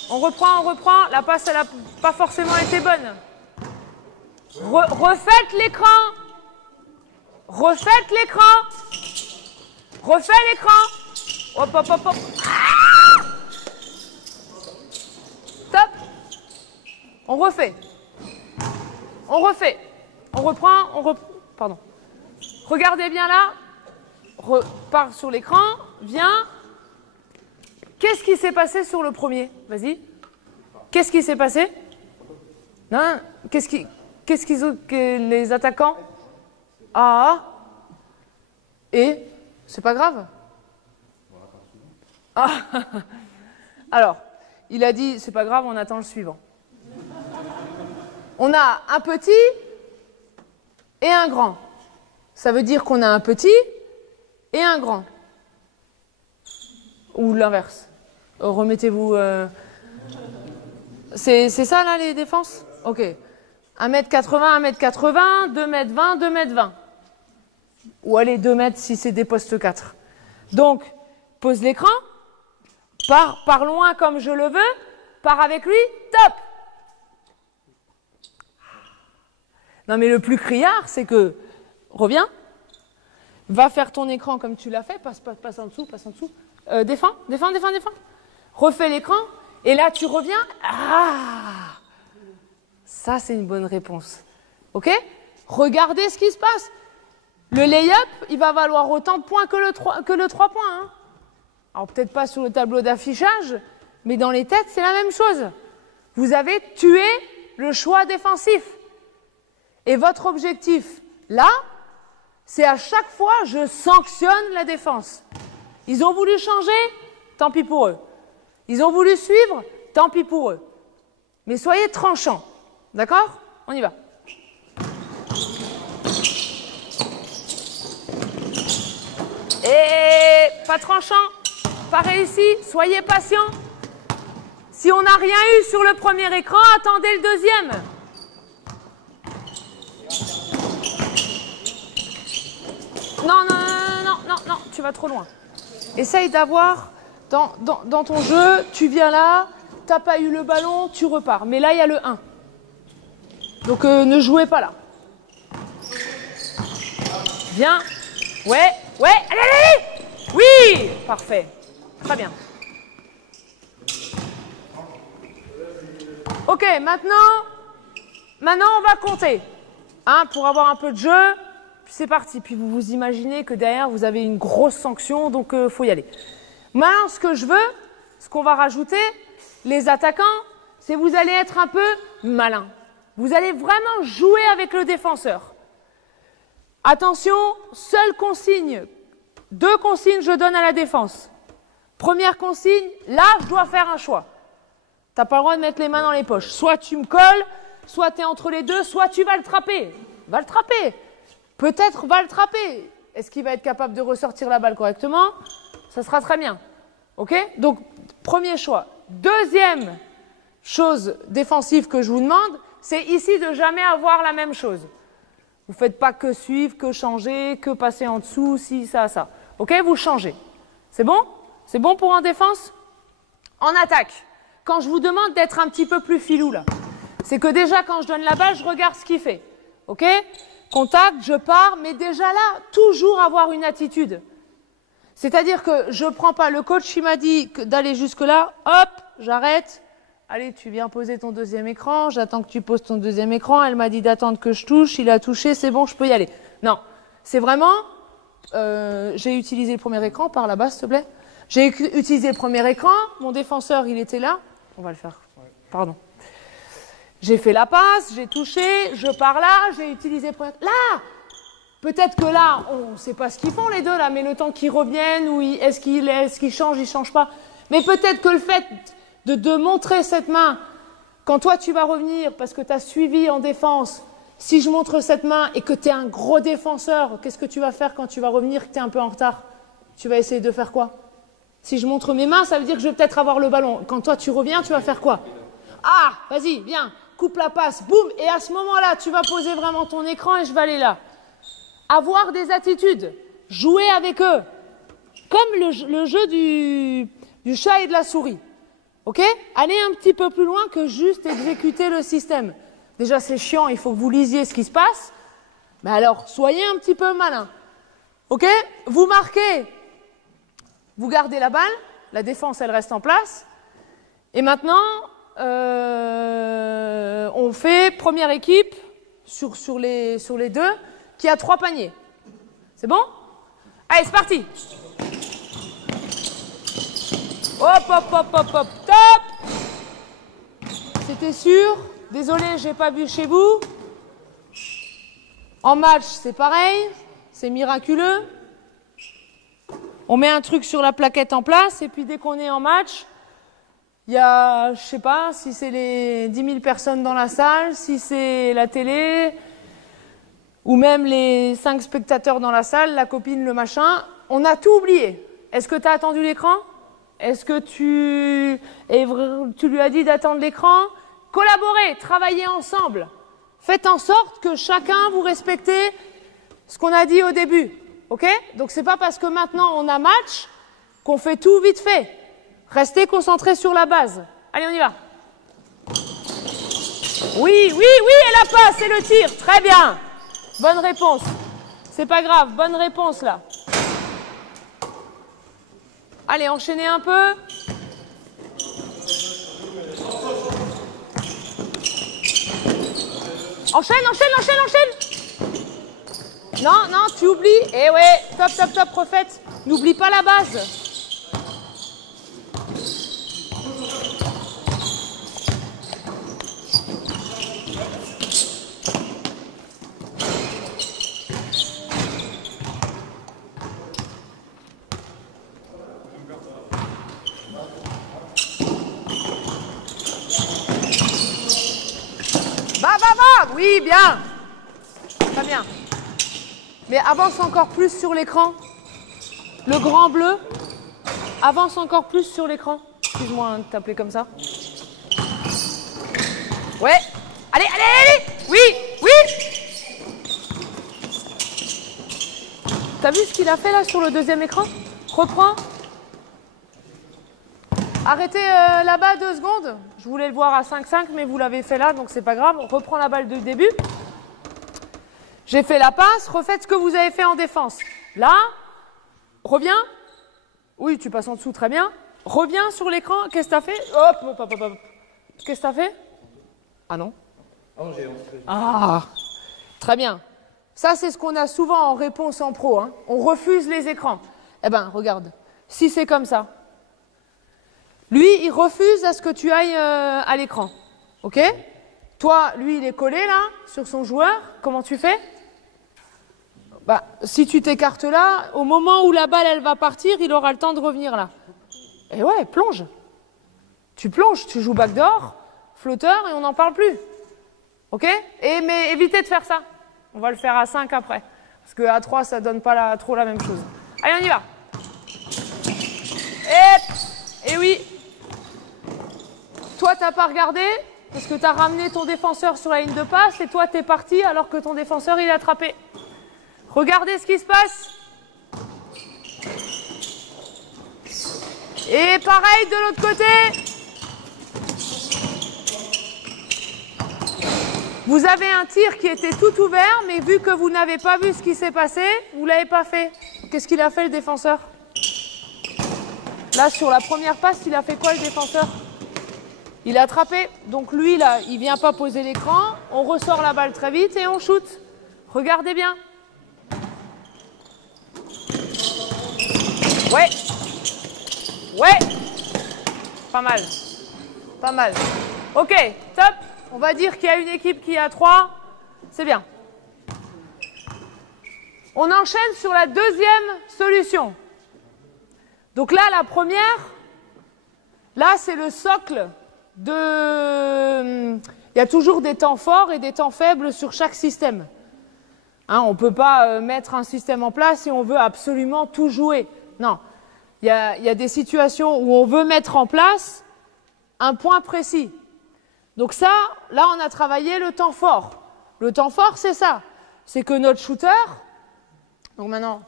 on reprend. La passe, elle n'a pas forcément été bonne. Refaites l'écran. Refaites l'écran. Hop. Ah, top. On refait. On reprend. Pardon. Regardez bien là. Repart sur l'écran. Viens. Qu'est-ce qui s'est passé sur le premier? Vas-y. Qu'est-ce qui s'est passé? Non. Qu'est-ce qu'ils ont les attaquants? Ah. Et c'est pas grave. Ah. Alors, il a dit c'est pas grave, on attend le suivant. On a un petit et un grand. Ça veut dire qu'on a un petit et un grand. Ou l'inverse. Remettez-vous... C'est ça là les défenses? Ok. 1m80, 1m80, 2m20, 2m20. Ou allez, 2 mètres si c'est des postes 4. Donc, pose l'écran. Pars loin comme je le veux. Pars avec lui. Top. Non mais le plus criard, c'est que... Reviens. Va faire ton écran comme tu l'as fait. Passe en dessous, passe en dessous. Défends. Refais l'écran. Et là, tu reviens. Ah! Ça, c'est une bonne réponse. OK? Regardez ce qui se passe. Le lay-up, il va valoir autant de points que le 3 points. Hein. Alors, peut-être pas sur le tableau d'affichage, mais dans les têtes, c'est la même chose. Vous avez tué le choix défensif. Et votre objectif, là, c'est à chaque fois, je sanctionne la défense. Ils ont voulu changer, tant pis pour eux. Ils ont voulu suivre, tant pis pour eux. Mais soyez tranchants. D'accord? On y va. Et pas tranchant, pas réussi, soyez patient. Si on n'a rien eu sur le premier écran, attendez le deuxième. Non, tu vas trop loin. Essaye d'avoir, dans ton jeu, tu viens là, t'as pas eu le ballon, tu repars. Mais là, il y a le 1. Donc ne jouez pas là. Bien. Ouais, allez. Oui, parfait. Très bien. Ok, maintenant on va compter. Hein, pour avoir un peu de jeu, c'est parti. Puis vous vous imaginez que derrière, vous avez une grosse sanction, donc faut y aller. Maintenant, ce que je veux, ce qu'on va rajouter, les attaquants, c'est vous allez être un peu malin. Vous allez vraiment jouer avec le défenseur. Attention, seule consigne, 2 consignes je donne à la défense. Première consigne, là je dois faire un choix. Tu n'as pas le droit de mettre les mains dans les poches. Soit tu me colles, soit tu es entre les deux, soit tu vas le trapper. Va le trapper. Peut-être va le trapper. Est-ce qu'il va être capable de ressortir la balle correctement? Ça sera très bien. OK? Donc, premier choix. Deuxième chose défensive que je vous demande, c'est ici de jamais avoir la même chose. Vous ne faites pas que suivre, que changer, que passer en dessous, si, ça. OK? Vous changez. C'est bon? C'est bon pour en défense? En attaque, quand je vous demande d'être un petit peu plus filou là, c'est que déjà quand je donne la balle, je regarde ce qu'il fait. OK? Contact, je pars, mais déjà là, toujours avoir une attitude. C'est-à-dire que je ne prends pas, le coach il m'a dit d'aller jusque-là, hop, j'arrête. Allez, tu viens poser ton deuxième écran, j'attends que tu poses ton deuxième écran, elle m'a dit d'attendre que je touche, il a touché, c'est bon, je peux y aller. Non, c'est vraiment, j'ai utilisé le premier écran, par là-bas s'il te plaît. J'ai utilisé le premier écran, mon défenseur il était là, on va le faire, pardon. J'ai fait la passe, j'ai touché, je pars là, j'ai utilisé le premier écran. Là, peut-être que là, on ne sait pas ce qu'ils font les deux là, mais le temps qu'ils reviennent, ou est-ce qu'ils changent, ils ne changent pas. Mais peut-être que le fait de montrer cette main, quand toi tu vas revenir, parce que tu as suivi en défense, si je montre cette main et que tu es un gros défenseur, qu'est-ce que tu vas faire quand tu vas revenir, que tu es un peu en retard? Tu vas essayer de faire quoi? Si je montre mes mains, ça veut dire que je vais peut-être avoir le ballon. Quand toi tu reviens, tu vas faire quoi? Ah, vas-y, viens, coupe la passe, boum, et à ce moment-là, tu vas poser vraiment ton écran et je vais aller là. Avoir des attitudes, jouer avec eux, comme le jeu du chat et de la souris. OK? Allez un petit peu plus loin que juste exécuter le système. Déjà, c'est chiant, il faut que vous lisiez ce qui se passe. Mais alors, soyez un petit peu malin. OK? Vous marquez, vous gardez la balle, la défense, elle reste en place. Et maintenant, on fait première équipe sur les deux qui a 3 paniers. C'est bon? Allez, c'est parti! Hop, top! C'était sûr. Désolé, j'ai pas vu chez vous. En match, c'est pareil. C'est miraculeux. On met un truc sur la plaquette en place et puis dès qu'on est en match, il y a, je sais pas, si c'est les 10 000 personnes dans la salle, si c'est la télé, ou même les 5 spectateurs dans la salle, la copine, le machin, on a tout oublié. Est-ce que tu as attendu l'écran? Est-ce que tu lui as dit d'attendre l'écran? Collaborez, travaillez ensemble. Faites en sorte que chacun vous respectez ce qu'on a dit au début. OK? Donc c'est pas parce que maintenant on a match qu'on fait tout vite fait. Restez concentrés sur la base. Allez, on y va. Oui, et la passe et le tir. Très bien. Bonne réponse. C'est pas grave, bonne réponse là. Allez, enchaînez un peu. Enchaîne, enchaîne, enchaîne, enchaîne. Non, non, tu oublies. Eh ouais, top, top, top, refaites. N'oublie pas la base. Oui, bien. Très bien. Mais avance encore plus sur l'écran. Le grand bleu. Avance encore plus sur l'écran. Excuse-moi de t'appeler comme ça. Ouais. Allez, allez, allez. Oui, oui. T'as vu ce qu'il a fait là sur le deuxième écran? Reprends. Arrêtez là-bas 2 secondes. Je voulais le voir à 5-5, mais vous l'avez fait là, donc c'est pas grave. On reprend la balle du début. J'ai fait la passe. Refaites ce que vous avez fait en défense. Là, reviens. Oui, tu passes en dessous, très bien. Reviens sur l'écran. Qu'est-ce que t'as fait? Hop, hop, hop, hop. Qu'est-ce que t'as fait? Ah non. Ah, très bien. Ça, c'est ce qu'on a souvent en réponse en pro. Hein. On refuse les écrans. Eh ben, regarde. Si c'est comme ça. Lui, il refuse à ce que tu ailles à l'écran. OK? Toi, lui, il est collé là, sur son joueur. Comment tu fais? Bah, si tu t'écartes là, au moment où la balle, elle va partir, il aura le temps de revenir là. Et ouais, plonge. Tu plonges, tu joues backdoor, flotteur, et on n'en parle plus. OK? Mais évitez de faire ça. On va le faire à 5 après. Parce qu'à 3, ça donne pas trop la même chose. Allez, on y va. Et oui. Toi, t'as pas regardé parce que tu as ramené ton défenseur sur la ligne de passe et toi, tu es parti alors que ton défenseur, il est attrapé. Regardez ce qui se passe. Et pareil de l'autre côté. Vous avez un tir qui était tout ouvert, mais vu que vous n'avez pas vu ce qui s'est passé, vous ne l'avez pas fait. Qu'est-ce qu'il a fait le défenseur? Là, sur la première passe, il a fait quoi le défenseur? Il a attrapé. Donc lui, là, il ne vient pas poser l'écran. On ressort la balle très vite et on shoot. Regardez bien. Ouais. Ouais. Pas mal. Pas mal. OK, top. On va dire qu'il y a une équipe qui est à 3. C'est bien. On enchaîne sur la deuxième solution. Donc là, la première, là, c'est le socle de... Il y a toujours des temps forts et des temps faibles sur chaque système. Hein, on ne peut pas mettre un système en place et on veut absolument tout jouer. Non. Il y a des situations où on veut mettre en place un point précis. Donc ça, là, on a travaillé le temps fort. Le temps fort, c'est ça. C'est que notre shooter... Donc maintenant,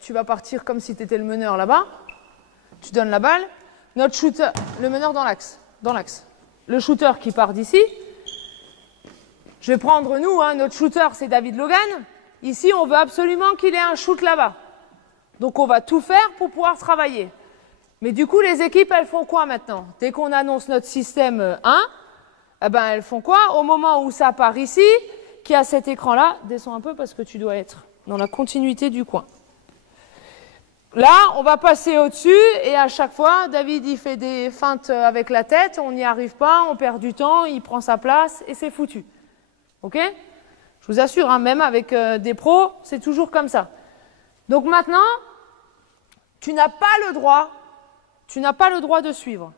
tu vas partir comme si tu étais le meneur là-bas. Tu donnes la balle. Notre shooter, le meneur dans l'axe. Le shooter qui part d'ici. Je vais prendre nous, hein, notre shooter, c'est David Logan. Ici, on veut absolument qu'il ait un shoot là-bas. Donc on va tout faire pour pouvoir travailler. Mais du coup, les équipes, elles font quoi maintenant? Dès qu'on annonce notre système 1, eh ben, elles font quoi? Au moment où ça part ici, qui a cet écran-là, descends un peu parce que tu dois être dans la continuité du coin. Là, on va passer au-dessus et à chaque fois, David, il fait des feintes avec la tête, on n'y arrive pas, on perd du temps, il prend sa place et c'est foutu. OK? Je vous assure, hein, même avec des pros, c'est toujours comme ça. Donc maintenant, tu n'as pas le droit de suivre.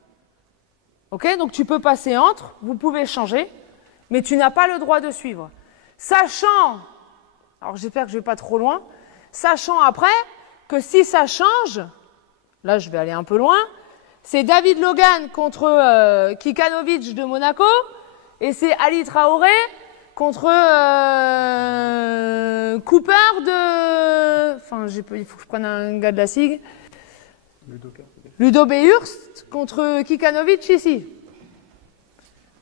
OK? Donc tu peux passer entre, vous pouvez changer, mais tu n'as pas le droit de suivre. Sachant, alors j'espère que je ne vais pas trop loin, sachant après que si ça change, là je vais aller un peu loin, c'est David Logan contre Kikanovic de Monaco et c'est Ali Traoré contre Cooper de... Enfin, il faut que je prenne un gars de la SIG. Ludo Beurst contre Kikanovic ici.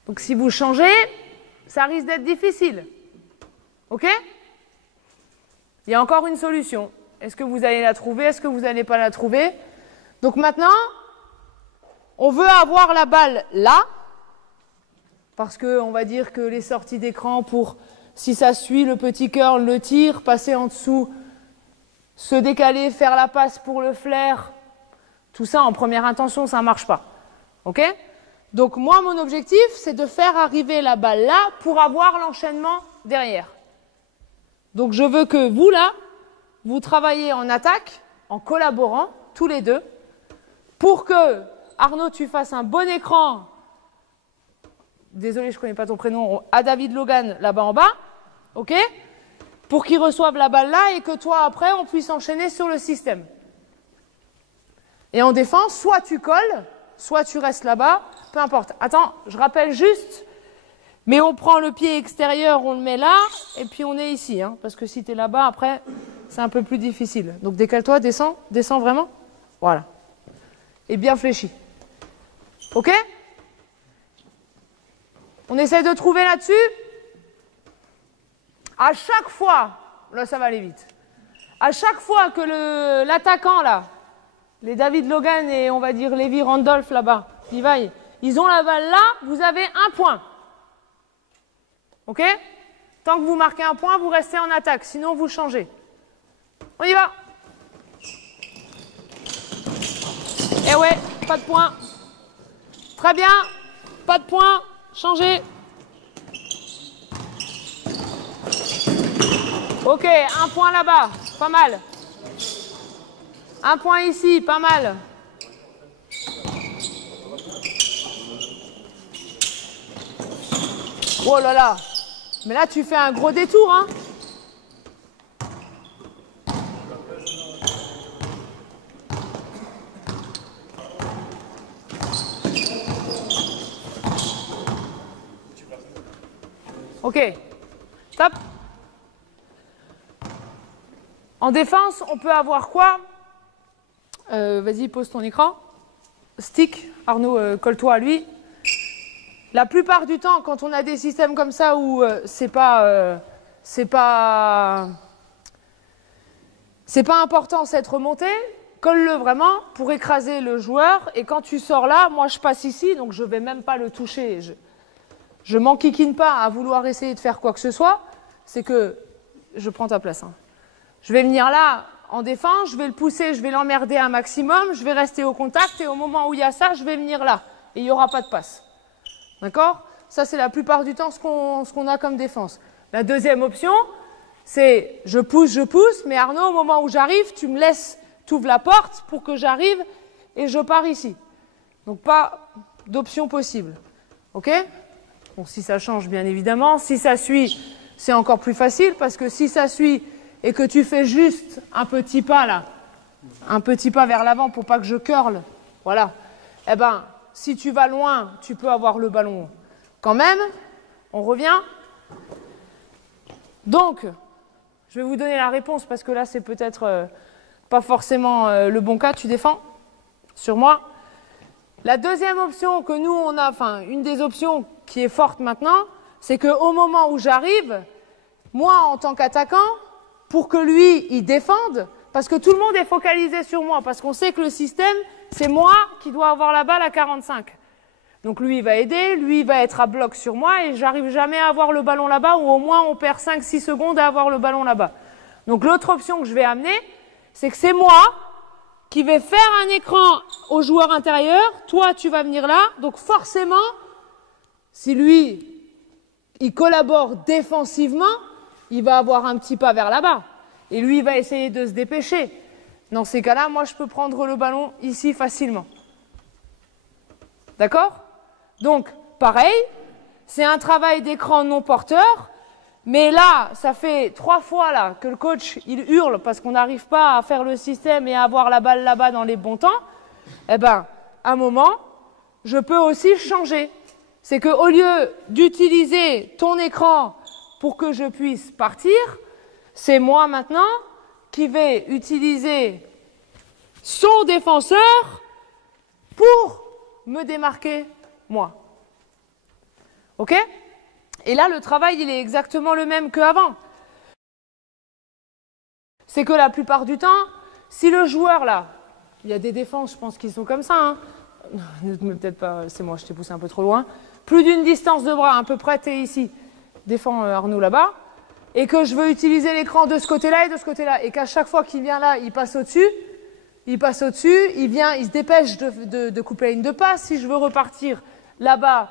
Donc si vous changez, ça risque d'être difficile. OK? Il y a encore une solution. Est-ce que vous allez la trouver? Est-ce que vous n'allez pas la trouver? Donc maintenant, on veut avoir la balle là, parce qu'on va dire que les sorties d'écran pour, si ça suit le petit curl, le tir, passer en dessous, se décaler, faire la passe pour le flair, tout ça en première intention, ça ne marche pas. Ok? Donc moi, mon objectif, c'est de faire arriver la balle là pour avoir l'enchaînement derrière. Donc je veux que vous, là, vous travaillez en attaque, en collaborant, tous les deux, pour que, Arnaud, tu fasses un bon écran, désolé, je ne connais pas ton prénom, à David Logan, là-bas en bas, ok? Pour qu'il reçoive la balle là et que toi, après, on puisse enchaîner sur le système. Et en défense, soit tu colles, soit tu restes là-bas, peu importe. Attends, je rappelle juste, mais on prend le pied extérieur, on le met là, et puis on est ici, hein, parce que si tu es là-bas, après, c'est un peu plus difficile. Donc décale-toi, descends, descends vraiment. Voilà. Et bien fléchi. Ok? On essaie de trouver là-dessus. À chaque fois, là ça va aller vite, à chaque fois que l'attaquant là, les David Logan et on va dire Lévi Randolph là-bas, ils ont la balle là, vous avez un point. Ok? Tant que vous marquez un point, vous restez en attaque, sinon vous changez. On y va. Eh ouais, pas de point. Très bien, pas de point, changez. Ok, un point là-bas, pas mal. Un point ici, pas mal. Oh là là. Mais là, tu fais un gros détour, hein. Ok. Stop. En défense, on peut avoir quoi? Vas-y, pose ton écran. Stick, Arnaud, colle-toi à lui. La plupart du temps, quand on a des systèmes comme ça où c'est pas important cette remontée, colle-le vraiment pour écraser le joueur. Et quand tu sors là, moi je passe ici, donc je ne vais même pas le toucher. Je m'enquiquine pas à vouloir essayer de faire quoi que ce soit. C'est que je prends ta place. Hein. Je vais venir là en défense, je vais le pousser, je vais l'emmerder un maximum, je vais rester au contact et au moment où il y a ça, je vais venir là. Et il n'y aura pas de passe. D'accord? Ça, c'est la plupart du temps ce qu'on a comme défense. La deuxième option, c'est je pousse, mais Arnaud, au moment où j'arrive, tu me laisses, tu ouvres la porte pour que j'arrive et je pars ici. Donc, pas d'option possible. OK? Bon, si ça change, bien évidemment. Si ça suit, c'est encore plus facile parce que si ça suit et que tu fais juste un petit pas là, un petit pas vers l'avant pour pas que je curle, voilà, eh ben, si tu vas loin, tu peux avoir le ballon quand même. On revient. Donc, je vais vous donner la réponse parce que là, c'est peut-être pas forcément le bon cas. Tu défends sur moi. La deuxième option que nous, on a, enfin, une des options qui est forte maintenant, c'est qu'au moment où j'arrive, moi, en tant qu'attaquant, pour que lui, il défende, parce que tout le monde est focalisé sur moi, parce qu'on sait que le système, c'est moi qui dois avoir la balle à 45. Donc lui, il va aider, lui, il va être à bloc sur moi, et j'arrive jamais à avoir le ballon là-bas, ou au moins on perd 5-6 secondes à avoir le ballon là-bas. Donc l'autre option que je vais amener, c'est que c'est moi qui vais faire un écran au joueur intérieur, toi, tu vas venir là, donc forcément, si lui, il collabore défensivement, il va avoir un petit pas vers là-bas. Et lui, il va essayer de se dépêcher. Dans ces cas-là, moi, je peux prendre le ballon ici facilement. D'accord? Donc, pareil, c'est un travail d'écran non porteur. Mais là, ça fait 3 fois là, que le coach, il hurle parce qu'on n'arrive pas à faire le système et à avoir la balle là-bas dans les bons temps. Eh bien, à un moment, je peux aussi changer. C'est qu'au lieu d'utiliser ton écran pour que je puisse partir, c'est moi maintenant qui vais utiliser son défenseur pour me démarquer moi. OK? Et là, le travail, il est exactement le même qu'avant. c'est que la plupart du temps, si le joueur là, il y a des défenses, je pense qu'ils sont comme ça, hein. Peut-être pas, c'est moi, je t'ai poussé un peu trop loin. Plus d'une distance de bras, à peu près, tu es ici, défends Arnaud là-bas, et que je veux utiliser l'écran de ce côté-là et de ce côté-là, et qu'à chaque fois qu'il vient là, il passe au-dessus, il se dépêche de couper la ligne de passe. Si je veux repartir là-bas,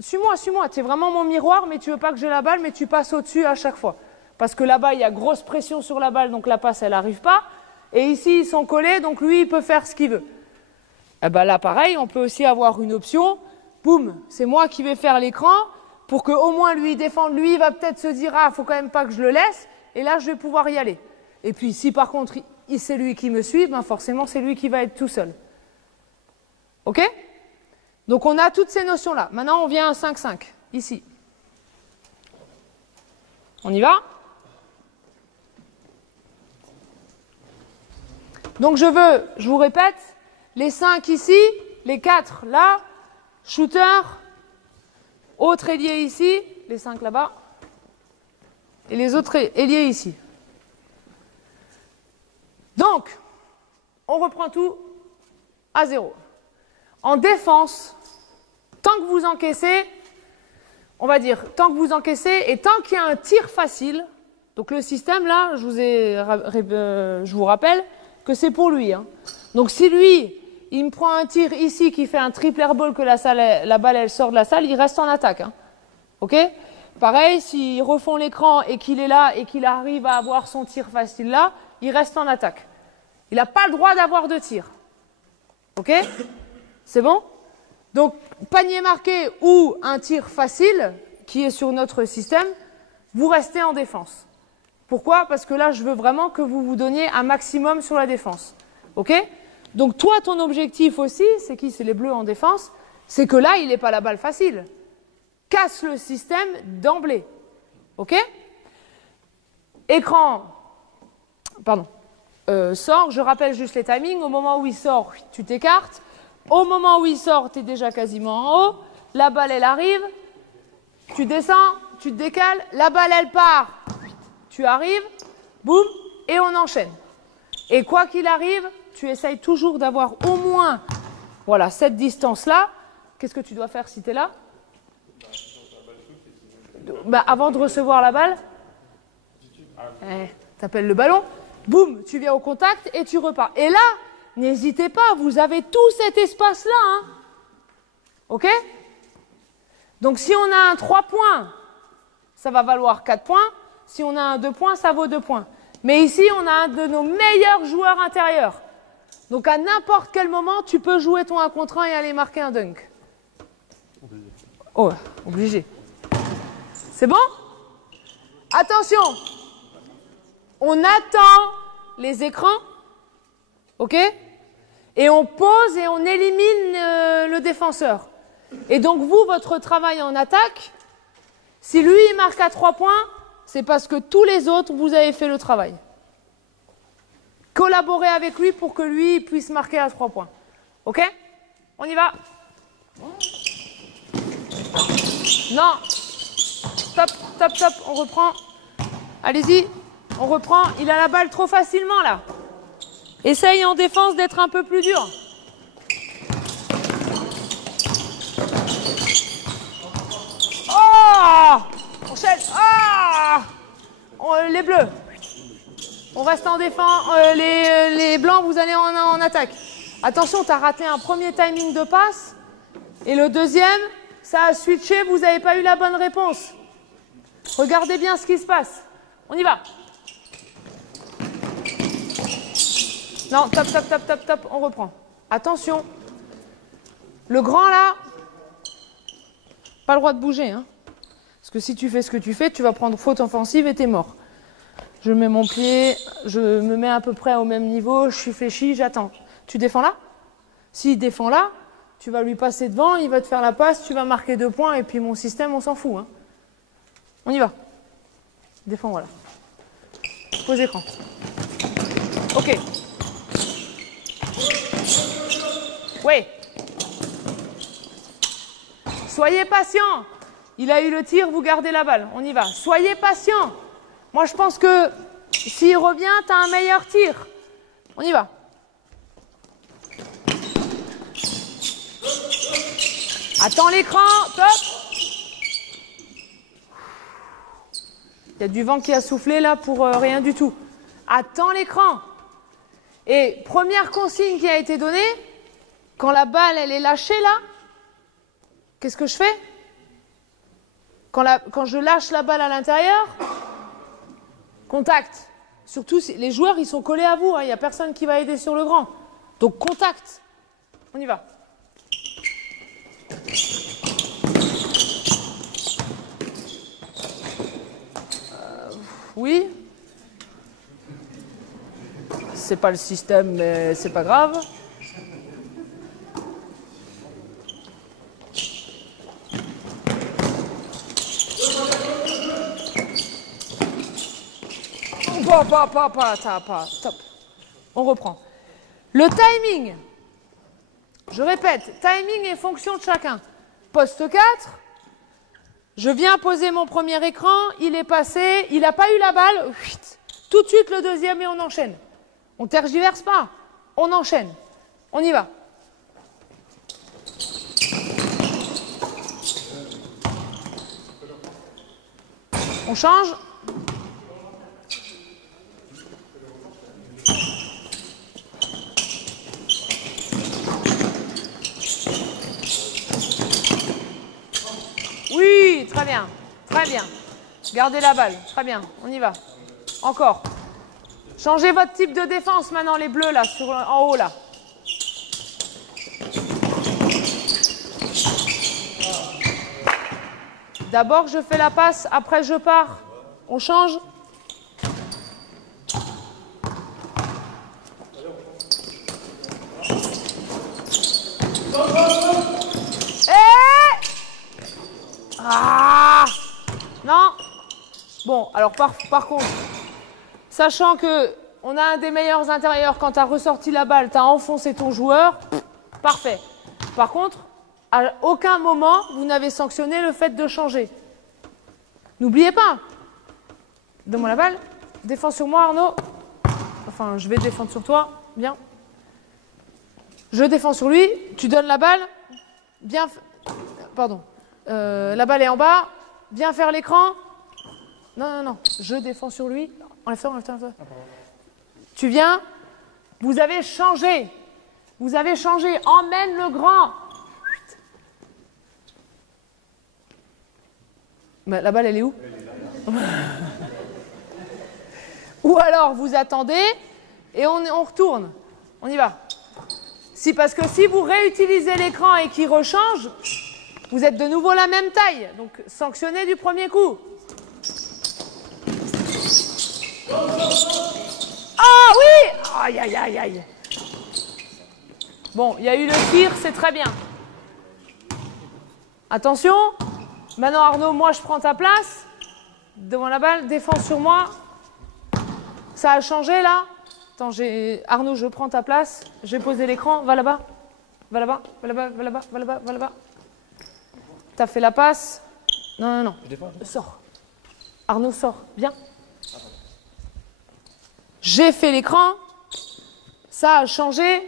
suis-moi, tu es vraiment mon miroir, mais tu veux pas que j'ai la balle, mais tu passes au-dessus à chaque fois. Parce que là-bas, il y a grosse pression sur la balle, donc la passe, elle n'arrive pas. Et ici, ils sont collés, donc lui, il peut faire ce qu'il veut. Et ben là, pareil, on peut aussi avoir une option. Boum, c'est moi qui vais faire l'écran pour qu'au moins lui défende. Lui, il va peut-être se dire, ah, faut quand même pas que je le laisse. Et là, je vais pouvoir y aller. Et puis, si par contre, c'est lui qui me suit, ben forcément, c'est lui qui va être tout seul. OK? Donc, on a toutes ces notions-là. Maintenant, on vient à 5-5, ici. On y va? Donc, je vous répète, les 5 ici, les 4 là, shooter, autre ailier ici, les 5 là-bas, et les autres ailiers ici. Donc, on reprend tout à 0. En défense, tant que vous encaissez, on va dire, tant que vous encaissez et tant qu'il y a un tir facile, donc le système là, je vous rappelle que c'est pour lui, hein. Donc si lui, il me prend un tir ici qui fait un triple airball que la balle elle sort de la salle, il reste en attaque, hein. OK? Pareil, s'ils refont l'écran et qu'il est là et qu'il arrive à avoir son tir facile là, il reste en attaque. Il n'a pas le droit d'avoir de tir. OK? C'est bon? Donc, panier marqué ou un tir facile, qui est sur notre système, vous restez en défense. Pourquoi? Parce que là, je veux vraiment que vous vous donniez un maximum sur la défense. OK? Donc, toi, ton objectif aussi, c'est qui? C'est les bleus en défense, c'est que là, il n'est pas la balle facile. Casse le système d'emblée. OK? Écran, pardon, sort, je rappelle juste les timings. Au moment où il sort, tu t'écartes. Au moment où il sort, tu es déjà quasiment en haut. La balle, elle arrive. Tu descends, tu te décales. La balle, elle part. Tu arrives. Boum. Et on enchaîne. Et quoi qu'il arrive, tu essayes toujours d'avoir au moins voilà, cette distance-là. Qu'est-ce que tu dois faire si tu es là? Bah, avant de recevoir la balle, tu appelles le ballon. Boum, tu viens au contact et tu repars. Et là, n'hésitez pas, vous avez tout cet espace-là. Hein. OK? Donc, si on a un 3 points, ça va valoir 4 points. Si on a un 2 points, ça vaut 2 points. Mais ici, on a un de nos meilleurs joueurs intérieurs. Donc, à n'importe quel moment, tu peux jouer ton 1 contre 1 et aller marquer un dunk. Oh, obligé. C'est bon? Attention! On attend les écrans, OK? Et on pose et on élimine le défenseur. Et donc vous, votre travail en attaque, si lui il marque à 3 points, c'est parce que tous les autres, vous avez fait le travail. Collaborez avec lui pour que lui puisse marquer à 3 points. OK? On y va? Non. Stop, stop, stop, on reprend. Allez-y. On reprend, il a la balle trop facilement là. Essaye en défense d'être un peu plus dur. Oh! Enchaîne. Ah! Les bleus. On reste en défense. Les blancs, vous allez en attaque. Attention, tu as raté un premier timing de passe. Et le deuxième, ça a switché, vous n'avez pas eu la bonne réponse. Regardez bien ce qui se passe. On y va. Non, top, top, top, top, top, on reprend. Attention. Le grand là, pas le droit de bouger. Hein. Parce que si tu fais ce que tu fais, tu vas prendre faute offensive et t'es mort. Je mets mon pied, je me mets à peu près au même niveau, je suis fléchi, j'attends. Tu défends là? S'il défend là, tu vas lui passer devant, il va te faire la passe, tu vas marquer 2 points et puis mon système, on s'en fout. Hein. On y va. Défends, voilà. Pose écran. OK. Oui. Soyez patient. Il a eu le tir, vous gardez la balle. On y va. Soyez patient. Moi, je pense que S'il revient, tu as un meilleur tir. On y va. Attends l'écran, top. Il y a du vent qui a soufflé là pour rien du tout. Attends l'écran. Et première consigne qui a été donnée, quand la balle elle est lâchée là, qu'est-ce que je fais? Quand je lâche la balle à l'intérieur, contact. Surtout si les joueurs ils sont collés à vous, il n'y a personne qui va aider sur le grand. Donc contact. On y va. Oui. C'est pas le système, mais c'est pas grave. Top. On reprend. Le timing. Je répète, timing est fonction de chacun. Poste 4. Je viens poser mon premier écran, il est passé, il n'a pas eu la balle. Tout de suite le deuxième et on enchaîne. On tergiverse pas, on enchaîne. On y va. On change. Oui, très bien, très bien. Gardez la balle, très bien, on y va. Encore. Changez votre type de défense maintenant, les bleus là, en haut là. D'abord, je fais la passe, après je pars. On change. Ah! Non. Bon, alors par contre, sachant que on a un des meilleurs intérieurs, quand tu as ressorti la balle, tu as enfoncé ton joueur, parfait. Par contre, à aucun moment, vous n'avez sanctionné le fait de changer. N'oubliez pas. Donne-moi la balle. Défends sur moi, Arnaud. Enfin, je vais défendre sur toi. Bien. Je défends sur lui. Tu donnes la balle. Bien. Pardon. La balle est en bas. Viens faire l'écran. Non. Je défends sur lui. Enlève-toi. Tu viens. Vous avez changé. Vous avez changé. Emmène le grand. Mais la balle, elle est où? Ou alors, vous attendez et on retourne. On y va. Parce que si vous réutilisez l'écran et qu'il rechange, vous êtes de nouveau la même taille. Donc, sanctionnez du premier coup. Ah oui! Aïe. Bon, il y a eu le tir, c'est très bien. Attention. Maintenant, Arnaud, moi, je prends ta place. Devant la balle, défends sur moi. Ça a changé, là? Attends, Arnaud, je prends ta place. J'ai posé l'écran. Va là-bas. Va là-bas. T'as fait la passe. Non. Sors. Arnaud, sors. Viens. J'ai fait l'écran. Ça a changé.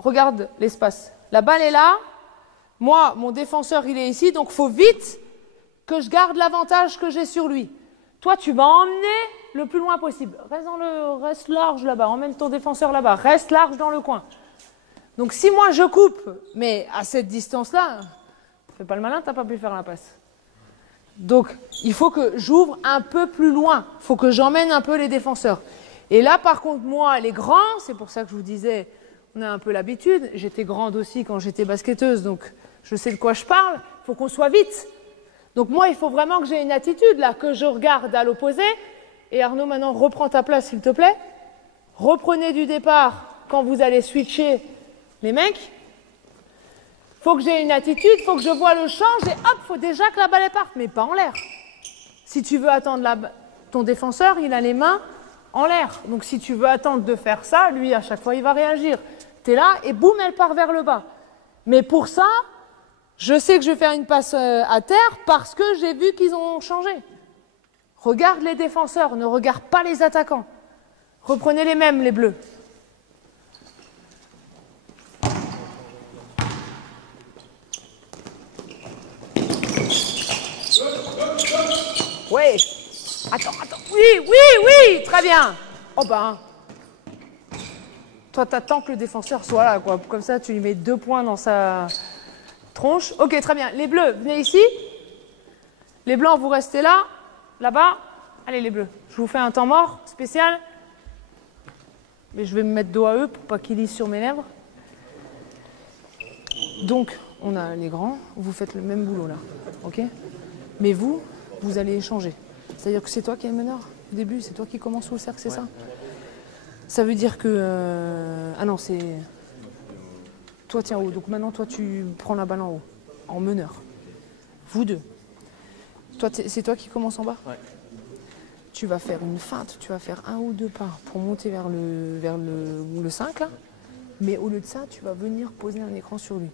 Regarde l'espace. La balle est là. Moi, mon défenseur, il est ici. Donc, il faut vite que je garde l'avantage que j'ai sur lui. Toi, tu vas emmener le plus loin possible. Reste large là-bas. Emmène ton défenseur là-bas. Reste large dans le coin. Donc, si moi, je coupe, mais à cette distance-là, fais pas le malin, t'as pas pu faire la passe. Donc, il faut que j'ouvre un peu plus loin. Il faut que j'emmène un peu les défenseurs. Et là, par contre, moi, les grands, c'est pour ça que je vous disais, on a un peu l'habitude. J'étais grande aussi quand j'étais basketteuse, donc je sais de quoi je parle. Il faut qu'on soit vite. Donc, moi, il faut vraiment que j'ai une attitude, là, que je regarde à l'opposé. Et Arnaud, maintenant, reprends ta place, s'il te plaît. Reprenez du départ quand vous allez switcher les mecs. Faut que j'ai une attitude, faut que je vois le change et hop, faut déjà que la balle parte, mais pas en l'air. Si tu veux attendre ton défenseur, il a les mains en l'air. Donc si tu veux attendre de faire ça, lui, à chaque fois, il va réagir. Tu es là et boum, elle part vers le bas. Mais pour ça, je sais que je vais faire une passe à terre parce que j'ai vu qu'ils ont changé. Regarde les défenseurs, ne regarde pas les attaquants. Reprenez les mêmes, les bleus. Oui. Attends. Oui, très bien. Oh ben. Toi, t'attends que le défenseur soit là, quoi. Comme ça, tu lui mets 2 points dans sa tronche. Ok, très bien. Les bleus, venez ici. Les blancs, vous restez là, là-bas. Allez, les bleus. Je vous fais un temps mort spécial. Mais je vais me mettre dos à eux pour pas qu'ils lisent sur mes lèvres. Donc, on a les grands. Vous faites le même boulot, là. Ok? Mais vous allez échanger. C'est-à-dire que c'est toi qui es le meneur au début, c'est toi qui commences sous le cercle, c'est ça? Ça veut dire que... Ah non, c'est... Toi, tiens haut. Donc maintenant, toi, tu prends la balle en haut, en meneur. Vous deux. Toi, c'est toi qui commence en bas? Ouais. Tu vas faire une feinte, tu vas faire 1 ou 2 pas pour monter vers le 5, là. Mais au lieu de ça, tu vas venir poser un écran sur lui.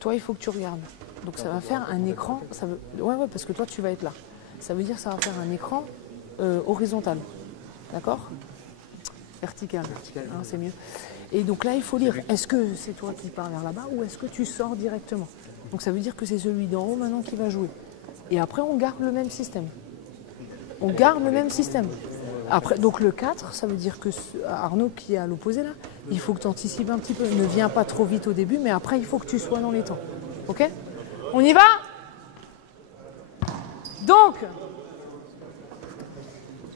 Toi, il faut que tu regardes. Donc ça va faire un écran... Ouais, parce que toi, tu vas être là. Ça veut dire que ça va faire un écran horizontal. D'accord? Vertical. Hein, c'est mieux. Et donc là, il faut lire. Est-ce que c'est toi qui pars vers là-bas ou est-ce que tu sors directement? Donc ça veut dire que c'est celui d'en haut maintenant qui va jouer. Et après, on garde le même système. On garde le même système. Après, donc le 4, ça veut dire que Arnaud qui est à l'opposé là, il faut que tu anticipes un petit peu. Ne viens pas trop vite au début, mais après, il faut que tu sois dans les temps. Ok? On y va? Donc,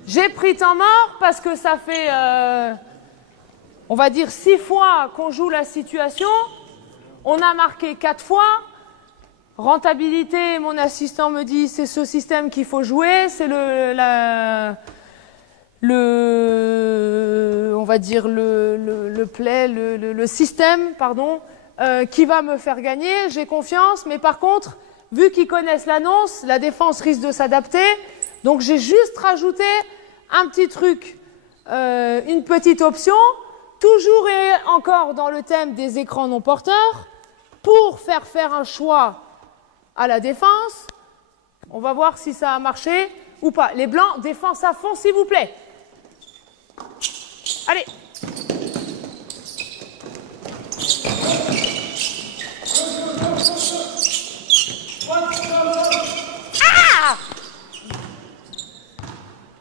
j'ai pris temps mort parce que ça fait, on va dire, 6 fois qu'on joue la situation. On a marqué 4 fois. Rentabilité, mon assistant me dit, c'est ce système qu'il faut jouer. C'est on va dire, le système, pardon, qui va me faire gagner. J'ai confiance, mais par contre, vu qu'ils connaissent l'annonce, la défense risque de s'adapter. Donc j'ai juste rajouté un petit truc, une petite option, toujours et encore dans le thème des écrans non porteurs, pour faire un choix à la défense. On va voir si ça a marché ou pas. Les blancs, défense à fond, s'il vous plaît. Allez. Ah!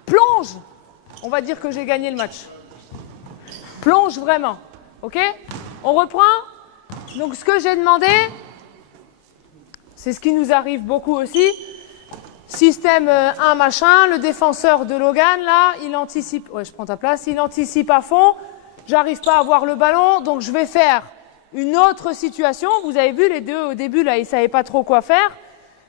Plonge. On va dire que j'ai gagné le match. Plonge vraiment. Ok? On reprend. Donc ce que j'ai demandé, c'est ce qui nous arrive beaucoup aussi. Système 1 machin, le défenseur de Logan, là, il anticipe. Ouais, je prends ta place. Il anticipe à fond. J'arrive pas à voir le ballon, donc je vais faire une autre situation. Vous avez vu, les deux, au début, là, ils savaient pas trop quoi faire.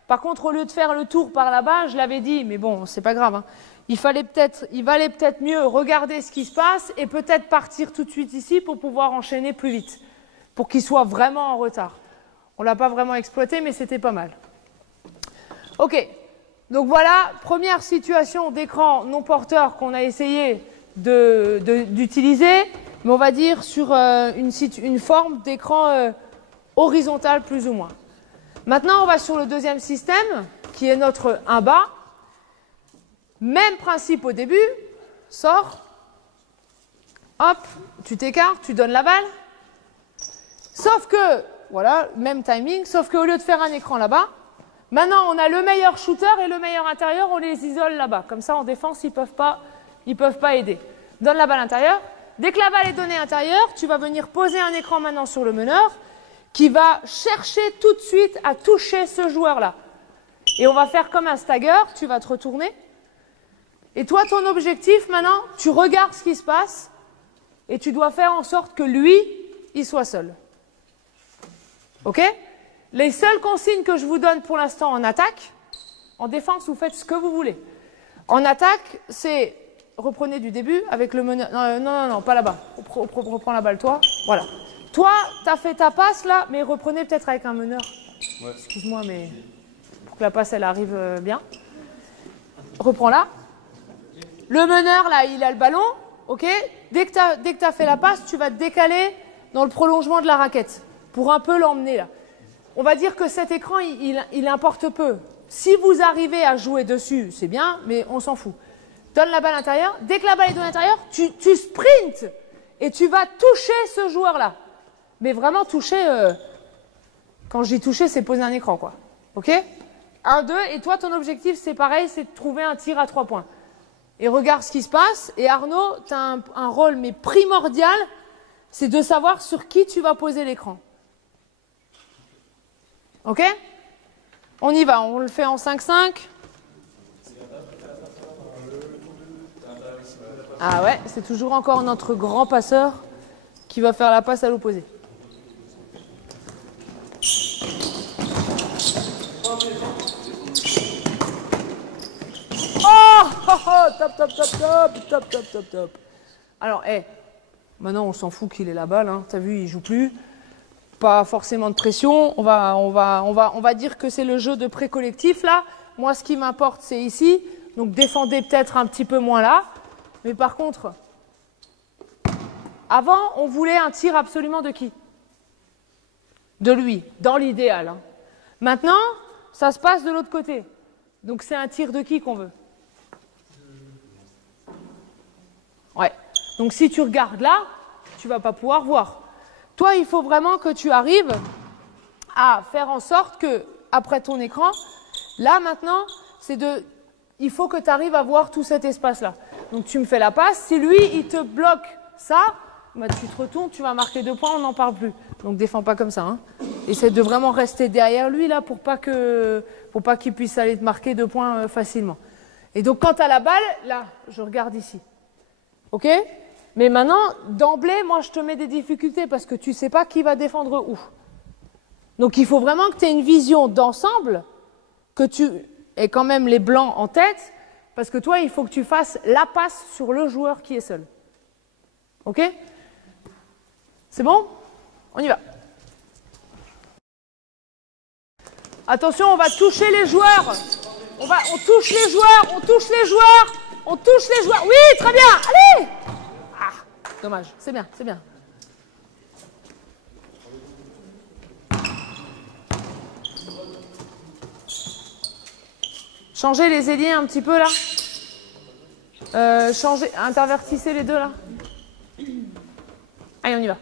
Par contre, au lieu de faire le tour par là-bas, je l'avais dit, mais bon, c'est pas grave, hein. Il valait peut-être mieux regarder ce qui se passe et peut-être partir tout de suite ici pour pouvoir enchaîner plus vite, pour qu'il soit vraiment en retard. On l'a pas vraiment exploité, mais c'était pas mal. Ok. Donc voilà, première situation d'écran non porteur qu'on a essayé d'utiliser, mais on va dire sur une forme d'écran horizontal plus ou moins. Maintenant, on va sur le deuxième système, qui est notre 1 bas. Même principe au début, sors, hop, tu t'écartes, tu donnes la balle. Sauf que, voilà, même timing, sauf qu'au lieu de faire un écran là-bas, maintenant, on a le meilleur shooter et le meilleur intérieur, on les isole là-bas. Comme ça, en défense, ils peuvent pas aider. Donne la balle intérieure. Dès que la balle est donnée intérieure, tu vas venir poser un écran maintenant sur le meneur qui va chercher tout de suite à toucher ce joueur-là. Et on va faire comme un stagger, tu vas te retourner. Et toi, ton objectif maintenant, tu regardes ce qui se passe et tu dois faire en sorte que lui, il soit seul. Ok ? Les seules consignes que je vous donne pour l'instant en attaque, en défense, vous faites ce que vous voulez. En attaque, c'est reprenez du début avec le meneur. Non, pas là-bas. Reprends la balle, toi. Voilà. Toi, tu as fait ta passe là, mais reprenez peut-être avec un meneur. Ouais. Excuse-moi, mais pour que la passe, elle arrive bien. Reprends-la. Le meneur, là, il a le ballon. Ok. Dès que tu as fait la passe, tu vas te décaler dans le prolongement de la raquette pour un peu l'emmener là. On va dire que cet écran, il importe peu. si vous arrivez à jouer dessus, c'est bien, mais on s'en fout. Donne la balle à l'intérieur. Dès que la balle est donnée à l'intérieur, tu sprintes et tu vas toucher ce joueur-là. Mais vraiment toucher, quand je dis toucher, c'est poser un écran, quoi. OK? 1, 2, et toi, ton objectif, c'est pareil, c'est de trouver un tir à 3 points. Et regarde ce qui se passe. Et Arnaud, tu as un rôle, mais primordial, c'est de savoir sur qui tu vas poser l'écran. OK? On y va, on le fait en 5-5. Ah ouais, c'est toujours encore notre grand passeur qui va faire la passe à l'opposé. Top, top, top, top, top, top, top, top. Alors, maintenant on s'en fout qu'il ait la balle, hein. T'as vu, il joue plus. Pas forcément de pression. On va dire que c'est le jeu de pré-collectif là. Moi, ce qui m'importe, c'est ici. Donc, défendez peut-être un petit peu moins là. Mais par contre, avant, on voulait un tir absolument de qui? De lui, dans l'idéal. Hein. Maintenant, ça se passe de l'autre côté. Donc, c'est un tir de qui qu'on veut? Ouais. Donc, si tu regardes là, tu ne vas pas pouvoir voir. Toi, il faut vraiment que tu arrives à faire en sorte que, après ton écran, là, maintenant, il faut que tu arrives à voir tout cet espace-là. Donc, tu me fais la passe. Si lui, il te bloque ça, bah, tu te retournes, tu vas marquer 2 points, on n'en parle plus. Donc, défends pas comme ça. Hein. Essaie de vraiment rester derrière lui, là, pour pas qu'il puisse aller te marquer 2 points facilement. Et donc, quand tu as la balle, là, je regarde ici. OK? Mais maintenant, d'emblée, moi, je te mets des difficultés parce que tu ne sais pas qui va défendre où. Donc, il faut vraiment que tu aies une vision d'ensemble, que tu aies quand même les blancs en tête, parce que toi, il faut que tu fasses la passe sur le joueur qui est seul. OK? C'est bon? On y va. Attention, on va toucher les joueurs. On touche les joueurs, on touche les joueurs, on touche les joueurs. Oui, très bien, allez! Dommage, c'est bien, c'est bien. Changez les ailiers un petit peu là. Intervertissez les deux là. Allez, on y va.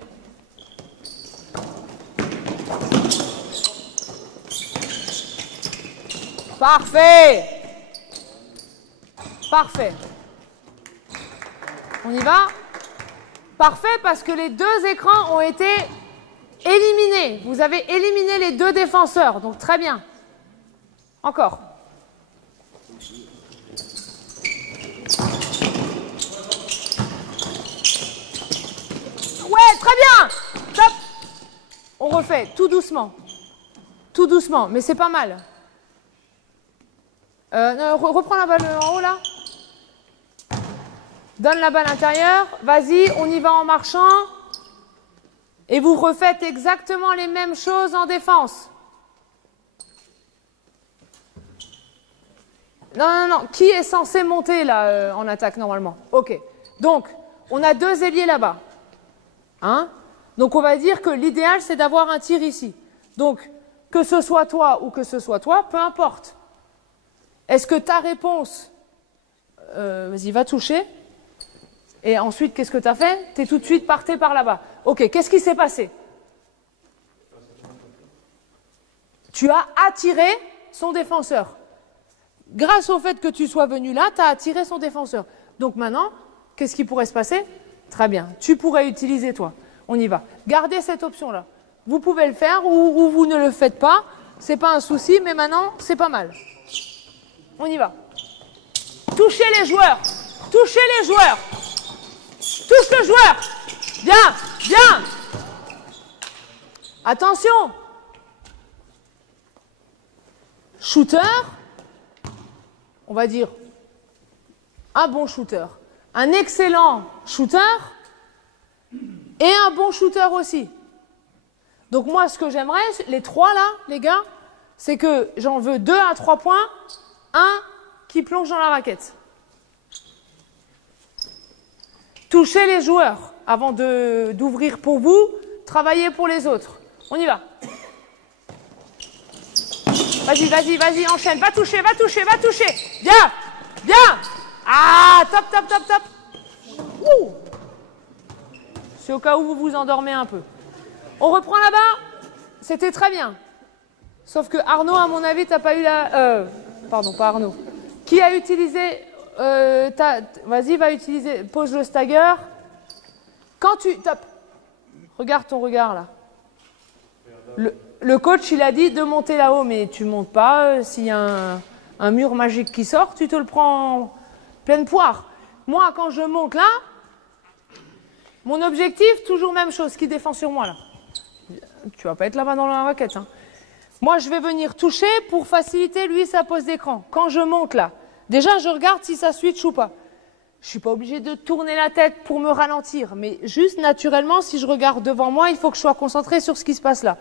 Parfait. Parfait. On y va. Parfait, parce que les 2 écrans ont été éliminés. Vous avez éliminé les 2 défenseurs, donc très bien. Encore. Ouais, très bien. Top. On refait, tout doucement. Tout doucement, mais c'est pas mal. Reprends la balle en haut, là. Donne la balle intérieure, vas-y, on y va en marchant. Et vous refaites exactement les mêmes choses en défense. Non, non, non, qui est censé monter là en attaque normalement? Ok, donc on a 2 ailiers là-bas. Hein? Donc on va dire que l'idéal c'est d'avoir un tir ici. Donc que ce soit toi ou que ce soit toi, peu importe. Est-ce que ta réponse, vas-y, va toucher. Et ensuite, qu'est-ce que tu as fait? Tu es tout de suite parti par là-bas. Ok, qu'est-ce qui s'est passé? Tu as attiré son défenseur. Grâce au fait que tu sois venu là, tu as attiré son défenseur. Donc maintenant, qu'est-ce qui pourrait se passer? Très bien, tu pourrais utiliser toi. On y va. Gardez cette option-là. Vous pouvez le faire ou vous ne le faites pas. Ce n'est pas un souci, mais maintenant, c'est pas mal. On y va. Touchez les joueurs. Touchez les joueurs. Touche le joueur. Bien, bien. Attention. Shooter. On va dire un bon shooter. Un excellent shooter. Et un bon shooter aussi. Donc moi, ce que j'aimerais, les 3 là, les gars, c'est que j'en veux 2 à 3 points. Un qui plonge dans la raquette. Touchez les joueurs avant d'ouvrir pour vous, travaillez pour les autres. On y va. Vas-y, vas-y, vas-y, enchaîne. Va toucher, va toucher, va toucher. Bien, bien. Ah, top, top, top, top. Ouh. C'est au cas où vous vous endormez un peu. On reprend là-bas. C'était très bien. Sauf que Arnaud, à mon avis, t'as pas eu la... pardon, pas Arnaud. Qui a utilisé... Vas-y, va utiliser... Pose le stagger. Quand tu... Top. Regarde ton regard, là. Le coach, il a dit de monter là-haut, mais tu montes pas. S'il y a un mur magique qui sort, tu te le prends en pleine poire. Moi, quand je monte là, mon objectif, toujours même chose, qui défend sur moi, là. Tu vas pas être là-bas dans la raquette, hein. Moi, je vais venir toucher pour faciliter, lui, sa pose d'écran. Quand je monte là, déjà, je regarde si ça switch ou pas. Je suis pas obligée de tourner la tête pour me ralentir, mais juste naturellement, si je regarde devant moi, il faut que je sois concentrée sur ce qui se passe là.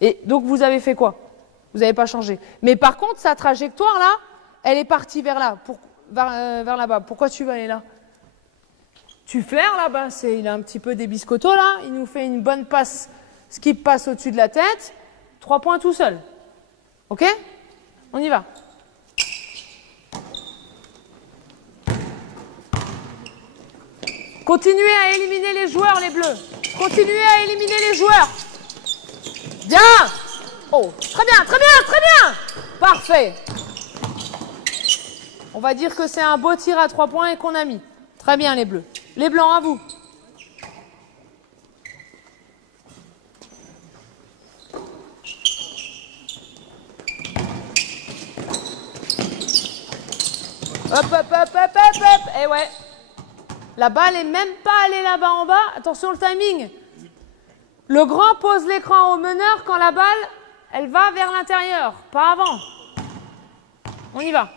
Et donc, vous avez fait quoi? Vous n'avez pas changé. Mais par contre, sa trajectoire là, elle est partie vers là, vers là-bas. Pourquoi tu vas aller là? Tu flaires là-bas, il a un petit peu des biscottos là, il nous fait une bonne passe, skip passe au-dessus de la tête. 3 points tout seul. Ok? On y va. Continuez à éliminer les joueurs, les bleus. Continuez à éliminer les joueurs. Bien. Oh, très bien, très bien, très bien. Parfait. On va dire que c'est un beau tir à 3 points et qu'on a mis. Très bien, les bleus. Les blancs, à vous. Hop, hop, hop, hop, hop, hop. Eh ouais. La balle est même pas allée là-bas en bas. Attention le timing. Le grand pose l'écran au meneur quand la balle, elle va vers l'intérieur, pas avant. On y va.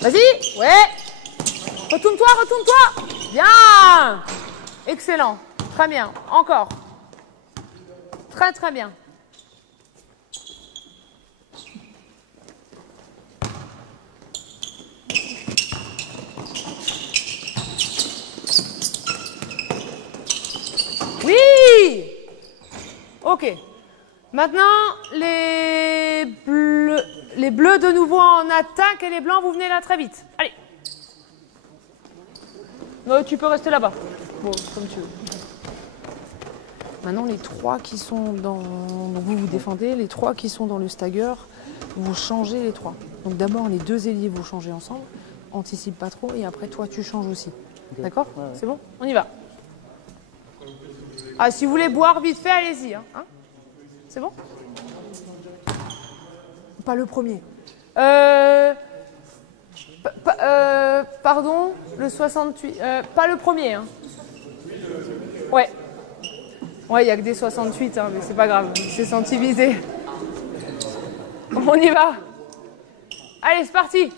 Vas-y. Ouais. Retourne-toi, retourne-toi. Bien. Excellent. Très bien. Encore. Très, très bien. Oui. Ok. Maintenant, les bleus de nouveau en attaque et les blancs, vous venez là très vite. Allez. Non, tu peux rester là-bas. Bon, comme tu veux. Maintenant, les 3 qui sont dans... Donc vous défendez. Les 3 qui sont dans le stagger, vous changez les 3. Donc d'abord, les 2 ailiers, vous changez ensemble. Anticipe pas trop. Et après, toi, tu changes aussi. Okay. D'accord? Ouais. C'est bon? On y va. Ah, si vous voulez boire vite fait, allez-y. Hein. C'est bon? Pas le premier. Pardon, le 68. Pas le premier. Hein. Ouais. Ouais, il n'y a que des 68, hein, mais c'est pas grave. C'est senti visé. On y va. Allez, c'est parti.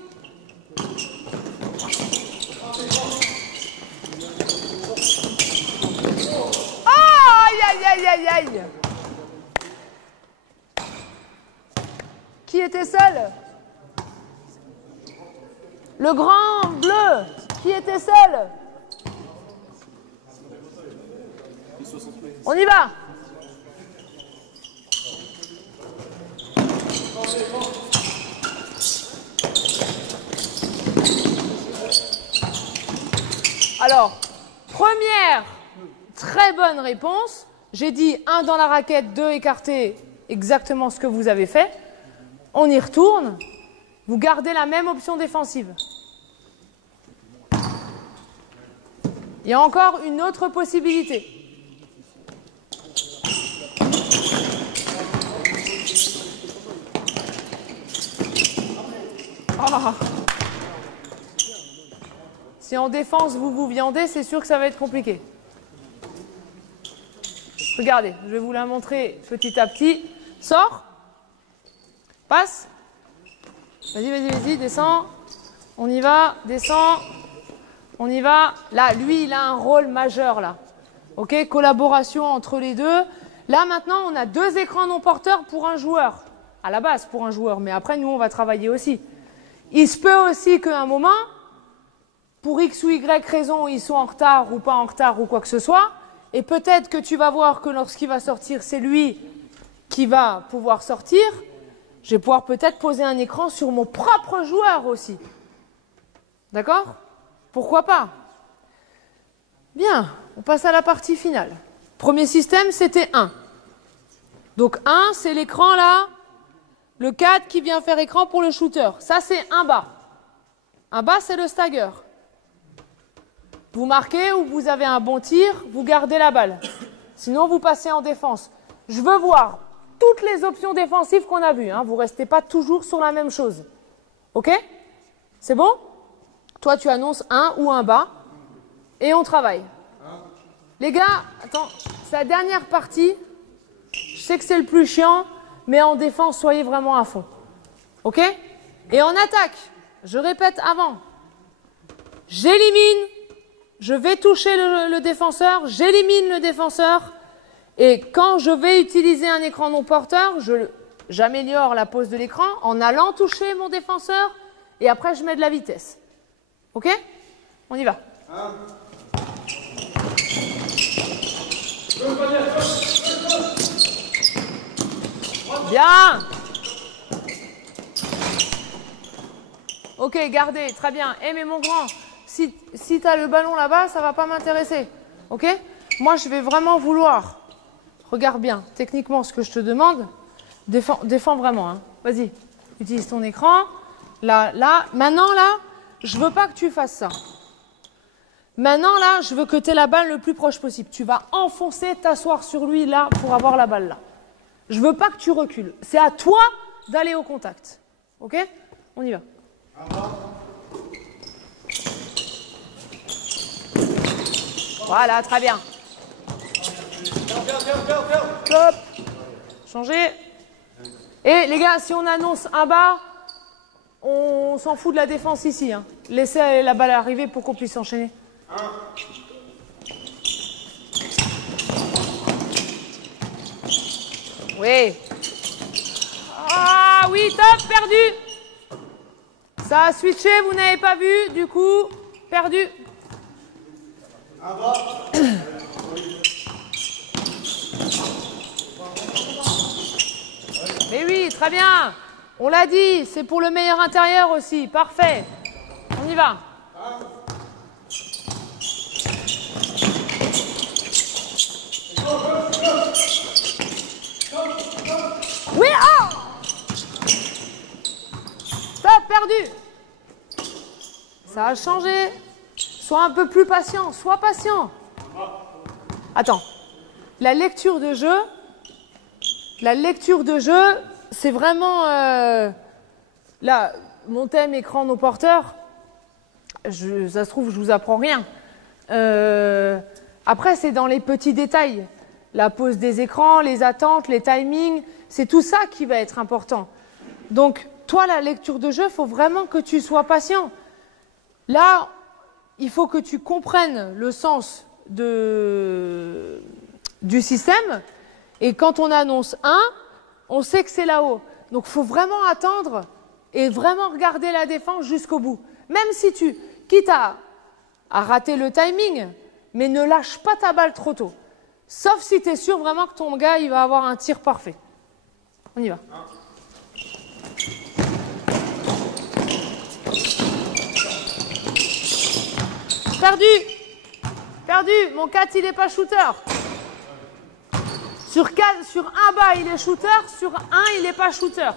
Aïe, aïe, aïe, aïe. Qui était seul? Le grand bleu. Qui était seul? On y va. Alors, première très bonne réponse. J'ai dit 1 dans la raquette, 2 écarté, exactement ce que vous avez fait. On y retourne. Vous gardez la même option défensive. Il y a encore une autre possibilité. Oh. Si en défense vous vous viandez, c'est sûr que ça va être compliqué. Regardez, je vais vous la montrer petit à petit. Sors. Passe. Vas-y, vas-y, vas-y, descends. On y va, descends. On y va. Là, lui, il a un rôle majeur, là. OK, collaboration entre les deux. Là, maintenant, on a 2 écrans non porteurs pour un joueur. À la base, pour un joueur. Mais après, nous, on va travailler aussi. Il se peut aussi qu'à un moment, pour X ou Y raison, ils sont en retard ou pas en retard ou quoi que ce soit. Et peut-être que tu vas voir que lorsqu'il va sortir, c'est lui qui va pouvoir sortir, je vais pouvoir peut-être poser un écran sur mon propre joueur aussi. D'accord? Pourquoi pas? Bien, on passe à la partie finale. Premier système, c'était 1. Donc 1, c'est l'écran là, le 4 qui vient faire écran pour le shooter. Ça, c'est un bas. Un bas, c'est le stagger. Vous marquez ou vous avez un bon tir, vous gardez la balle. Sinon, vous passez en défense. Je veux voir toutes les options défensives qu'on a vues. Hein. Vous ne restez pas toujours sur la même chose. OK? C'est bon? Toi, tu annonces un ou un bas et on travaille. Les gars, attends, c'est la dernière partie. Je sais que c'est le plus chiant, mais en défense, soyez vraiment à fond. OK? Et en attaque, je répète avant. J'élimine, je vais toucher le défenseur, j'élimine le défenseur. Et quand je vais utiliser un écran non porteur, j'améliore la pose de l'écran en allant toucher mon défenseur et après je mets de la vitesse. OK? On y va. Bien. Ok, gardez, très bien. Eh mais mon grand, si tu as le ballon là-bas, ça ne va pas m'intéresser. Ok? Moi, je vais vraiment vouloir. Regarde bien, techniquement, ce que je te demande, défends vraiment. Hein. Vas-y, utilise ton écran. Là, maintenant, là, je ne veux pas que tu fasses ça. Maintenant, là, je veux que tu aies la balle le plus proche possible. Tu vas enfoncer, t'asseoir sur lui, là, pour avoir la balle là. Je ne veux pas que tu recules. C'est à toi d'aller au contact. OK? On y va. Voilà, très bien. Hop. Changez. Et les gars, si on annonce un bas, on s'en fout de la défense ici. Hein. Laissez la balle arriver pour qu'on puisse enchaîner. Oui. Ah oui, top, perdu. Ça a switché, vous n'avez pas vu, du coup, perdu. Mais oui, très bien. On l'a dit, c'est pour le meilleur intérieur aussi. Parfait. On y va. Oui, oh! Stop, perdu. Ça a changé. Sois un peu plus patient. Sois patient. Attends. La lecture de jeu, c'est vraiment... là, mon thème écran non porteur, ça se trouve, je vous apprends rien. Après, c'est dans les petits détails. La pose des écrans, les attentes, les timings, c'est tout ça qui va être important. Donc, toi, la lecture de jeu, il faut vraiment que tu sois patient. Là, il faut que tu comprennes le sens du système. Et quand on annonce 1, on sait que c'est là-haut. Donc, il faut vraiment attendre et vraiment regarder la défense jusqu'au bout. Même si tu, quitte à rater le timing, mais ne lâche pas ta balle trop tôt. Sauf si tu es sûr vraiment que ton gars, il va avoir un tir parfait. On y va. Perdu. Perdu. Mon 4, il n'est pas shooter. Sur un bas, il est shooter. Sur un, il n'est pas shooter.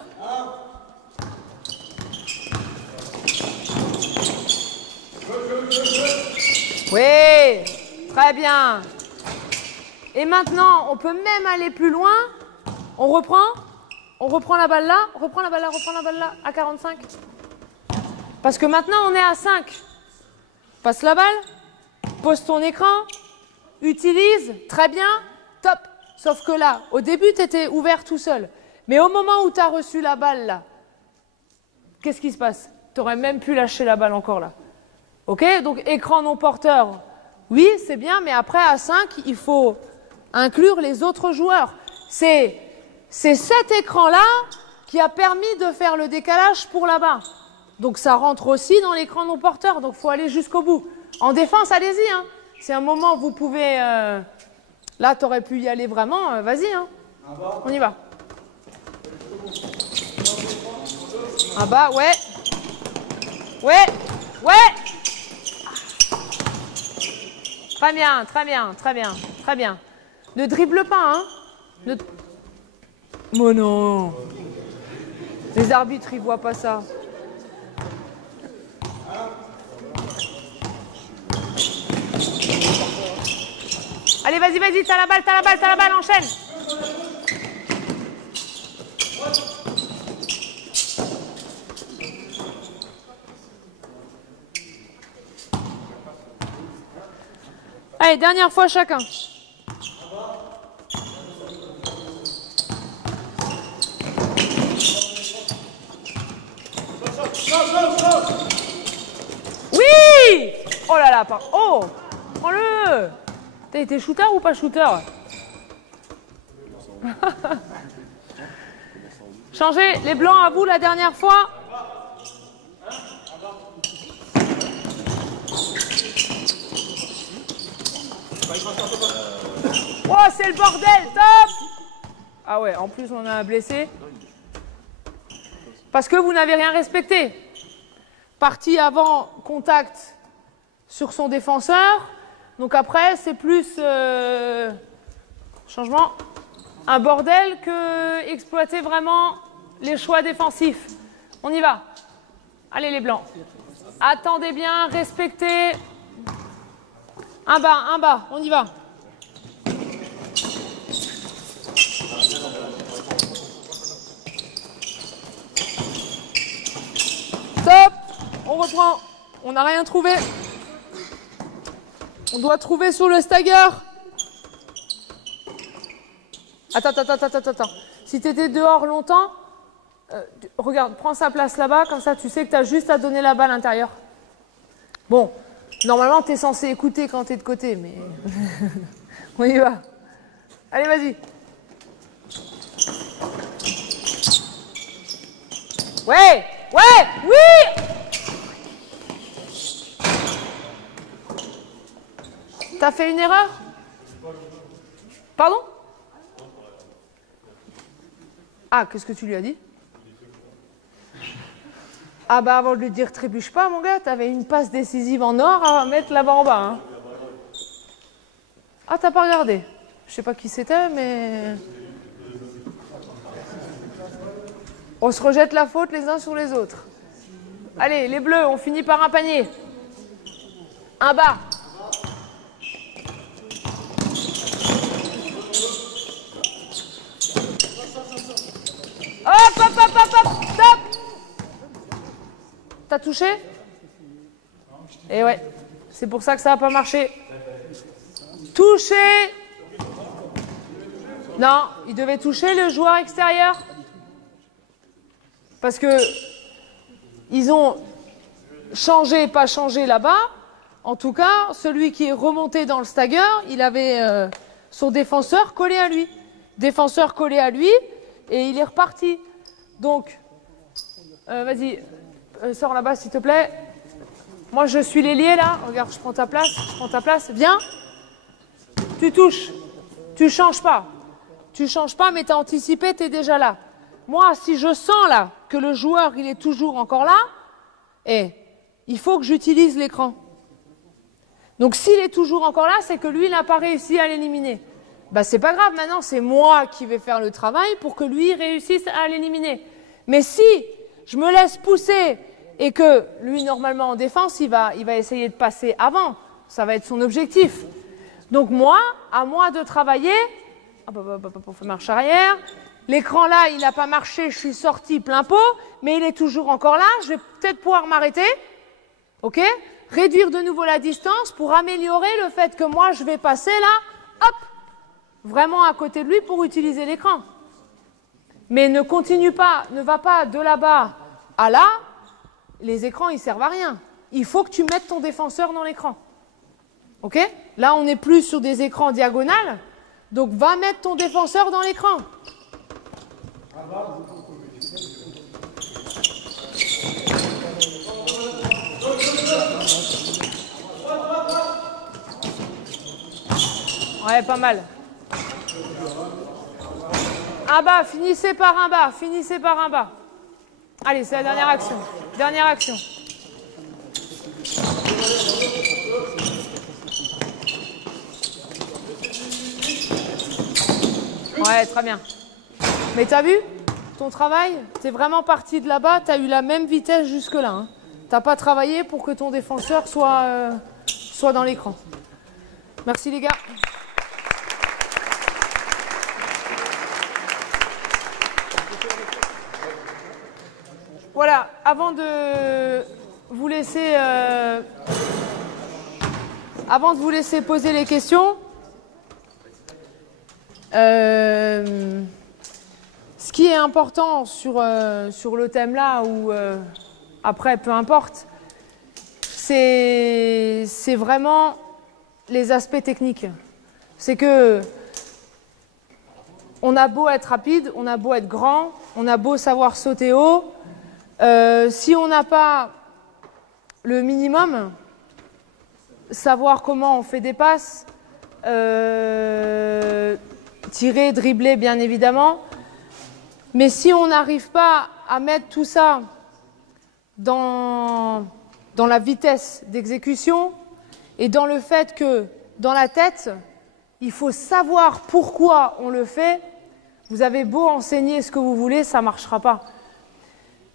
Oui. Très bien. Et maintenant, on peut même aller plus loin. On reprend la balle là, reprend la balle là, à 45. Parce que maintenant, on est à 5. Passe la balle, pose ton écran, utilise, très bien, top. Sauf que là, au début, tu étais ouvert tout seul. Mais au moment où tu as reçu la balle là, qu'est-ce qui se passe? Tu aurais même pu lâcher la balle encore là. OK? Donc, écran non porteur, oui, c'est bien, mais après, à 5, il faut inclure les autres joueurs. C'est cet écran-là qui a permis de faire le décalage pour là-bas. Donc ça rentre aussi dans l'écran non porteur, donc il faut aller jusqu'au bout. En défense, allez-y. Hein. C'est un moment où vous pouvez... Là, tu aurais pu y aller vraiment, vas-y. Hein. On y va. Un bas, ouais. Ouais, ouais. Très bien, très bien, très bien, très bien. Ne dribble pas, hein. Oh non. Les arbitres, ils voient pas ça. Allez, vas-y, vas-y, t'as la balle, t'as la balle, t'as la balle, enchaîne. Allez, dernière fois chacun. Oui! Oh là là, oh! Prends-le! T'as été shooter ou pas shooter? Changez les blancs à vous la dernière fois. Oh, c'est le bordel, top! Ah ouais, en plus on a un blessé. Parce que vous n'avez rien respecté. Partie avant, contact sur son défenseur. Donc après, c'est plus changement, un bordel que exploiter vraiment les choix défensifs. On y va. Allez les blancs. Attendez bien, respectez. Un bas, on y va. Stop. On reprend. On n'a rien trouvé. On doit trouver sur le stagger. Attends. Si tu étais dehors longtemps, regarde, prends sa place là-bas, comme ça tu sais que tu as juste à donner la balle à l'intérieur. Bon, normalement tu es censé écouter quand tu es de côté, mais on y va. Allez, vas-y. Ouais, oui. T'as fait une erreur? Pardon? Ah, qu'est-ce que tu lui as dit? Ah bah avant de lui dire trébuche pas mon gars, t'avais une passe décisive en or à mettre là-bas en bas. Hein. Ah, t'as pas regardé? Je sais pas qui c'était, mais... On se rejette la faute les uns sur les autres. Allez, les bleus, on finit par un panier. Un bas. Hop, stop. T'as touché? Eh ouais, c'est pour ça que ça n'a pas marché. Touché. Non, il devait toucher le joueur extérieur. Parce que ils ont changé, pas changé là-bas. En tout cas, celui qui est remonté dans le stagger, il avait son défenseur collé à lui. Défenseur collé à lui, et il est reparti. Donc, vas-y, sors là-bas s'il te plaît. Moi, je suis l'ailier là. Regarde, je prends ta place. Viens. Tu touches. Tu changes pas. Tu changes pas, mais tu as anticipé, tu es déjà là. Moi, si je sens là que le joueur, il est toujours encore là, il faut que j'utilise l'écran. Donc, s'il est toujours encore là, c'est que lui, il n'a pas réussi à l'éliminer. Bah, c'est pas grave, maintenant, c'est moi qui vais faire le travail pour que lui réussisse à l'éliminer. Mais si je me laisse pousser et que lui, normalement, en défense, il va essayer de passer avant, ça va être son objectif. Donc, moi, à moi de travailler, on fait marche arrière. L'écran là, il n'a pas marché, je suis sorti plein pot, mais il est toujours encore là, je vais peut-être pouvoir m'arrêter, ok? Réduire de nouveau la distance pour améliorer le fait que moi, je vais passer là, hop, vraiment à côté de lui pour utiliser l'écran. Mais ne continue pas, ne va pas de là-bas à là, les écrans, ils servent à rien. Il faut que tu mettes ton défenseur dans l'écran. Ok? Là, on n'est plus sur des écrans diagonales, donc va mettre ton défenseur dans l'écran. Ouais, pas mal. Un bas, finissez par un bas. Allez, c'est la dernière action. Dernière action. Ouais, très bien. Mais t'as vu ton travail? T'es vraiment parti de là-bas, t'as eu la même vitesse jusque-là. Hein. T'as pas travaillé pour que ton défenseur soit dans l'écran. Merci les gars. Voilà, avant de vous laisser poser les questions, ce qui est important sur le thème là, ou après peu importe, c'est vraiment les aspects techniques. C'est que on a beau être rapide, on a beau être grand, on a beau savoir sauter haut, si on n'a pas le minimum, savoir comment on fait des passes, tirer, dribbler bien évidemment, mais si on n'arrive pas à mettre tout ça dans la vitesse d'exécution et dans le fait que dans la tête, il faut savoir pourquoi on le fait, vous avez beau enseigner ce que vous voulez, ça ne marchera pas.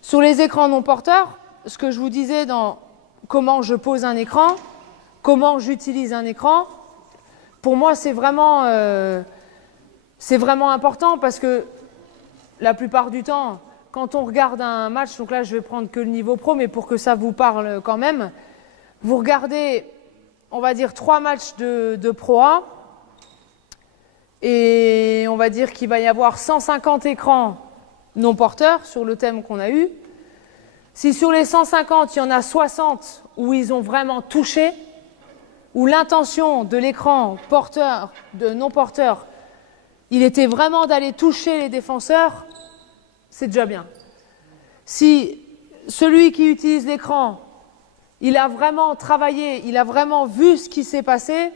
Sur les écrans non porteurs, ce que je vous disais dans comment je pose un écran, comment j'utilise un écran, pour moi c'est vraiment important parce que la plupart du temps, quand on regarde un match, donc là je vais prendre que le niveau pro, mais pour que ça vous parle quand même, vous regardez, on va dire 3 matchs de Pro A, et on va dire qu'il va y avoir 150 écrans non porteurs sur le thème qu'on a eu. Si sur les 150, il y en a 60 où ils ont vraiment touché, où l'intention de l'écran porteur, de non porteur, il était vraiment d'aller toucher les défenseurs, c'est déjà bien. Si celui qui utilise l'écran, il a vraiment travaillé, il a vraiment vu ce qui s'est passé,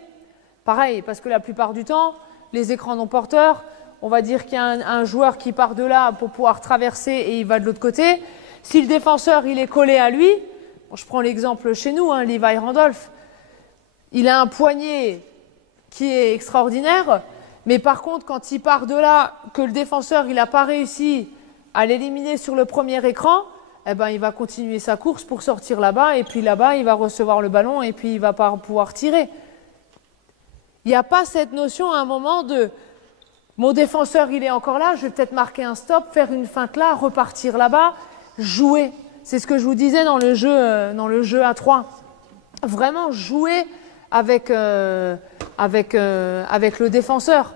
pareil, parce que la plupart du temps, les écrans non porteurs, on va dire qu'il y a un joueur qui part de là pour pouvoir traverser et il va de l'autre côté. Si le défenseur il est collé à lui, bon, je prends l'exemple chez nous, hein, Levi Randolph, il a un poignet qui est extraordinaire, mais par contre quand il part de là, que le défenseur il n'a pas réussi à l'éliminer sur le premier écran, eh ben, il va continuer sa course pour sortir là-bas, et puis là-bas il va recevoir le ballon et puis il va pas pouvoir tirer. Il n'y a pas cette notion à un moment de mon défenseur il est encore là, je vais peut-être marquer un stop, faire une feinte là, repartir là-bas, jouer. C'est ce que je vous disais dans le jeu A3. Vraiment jouer avec le défenseur.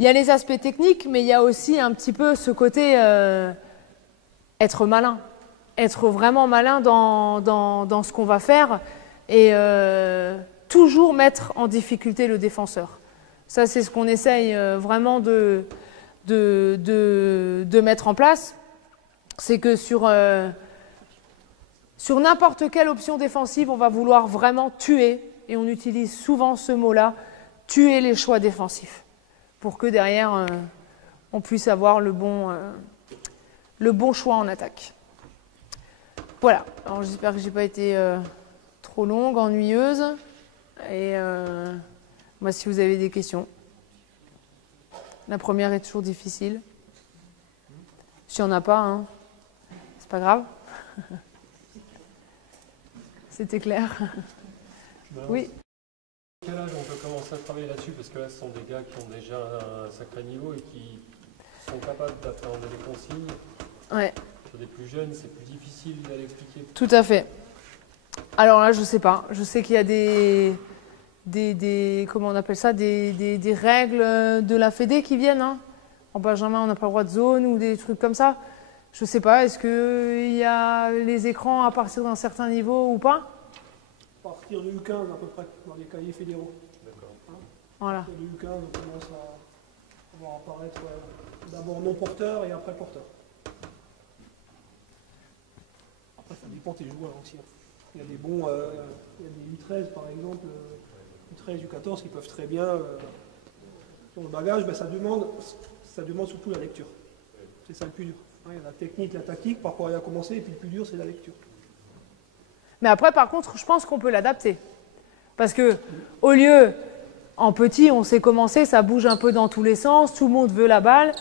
Il y a les aspects techniques, mais il y a aussi un petit peu ce côté être malin. Être vraiment malin dans ce qu'on va faire et toujours mettre en difficulté le défenseur. Ça, c'est ce qu'on essaye vraiment de mettre en place. C'est que sur n'importe quelle option défensive, on va vouloir vraiment tuer, et on utilise souvent ce mot-là, tuer les choix défensifs, pour que derrière, on puisse avoir le bon choix en attaque. Voilà, alors j'espère que je n'ai pas été trop longue, ennuyeuse, et moi si vous avez des questions. La première est toujours difficile. S'il n'y en a pas, hein, c'est pas grave. C'était clair. Oui. À quel âge on peut commencer à travailler là-dessus? Parce que là, ce sont des gars qui ont déjà un sacré niveau et qui sont capables d'appréhender les consignes. Ouais. Pour des plus jeunes, c'est plus difficile d'aller expliquer. Tout à fait. Alors là, je sais pas. Je sais qu'il y a des comment on appelle ça, des règles de la Fédé qui viennent. Hein. En Benjamin, on n'a pas le droit de zone ou des trucs comme ça. Je sais pas. Est-ce qu'il y a les écrans à partir d'un certain niveau ou pas? À partir de U15 à peu près, dans les cahiers fédéraux. D'accord. Hein, voilà. de U15, on commence à voir apparaître d'abord non porteur et après porteur. Après, ça dépend des joueurs aussi. Il y a des bons, il y a des U13 par exemple, U13, U14 qui peuvent très bien. Dans le bagage, ben, ça demande surtout la lecture. C'est ça le plus dur. Ouais, la technique, la tactique, par quoi il a commencé, et puis le plus dur, c'est la lecture. Mais après, par contre, je pense qu'on peut l'adapter. Parce que, au lieu, en petit, on sait commencer, ça bouge un peu dans tous les sens, tout le monde veut la balle.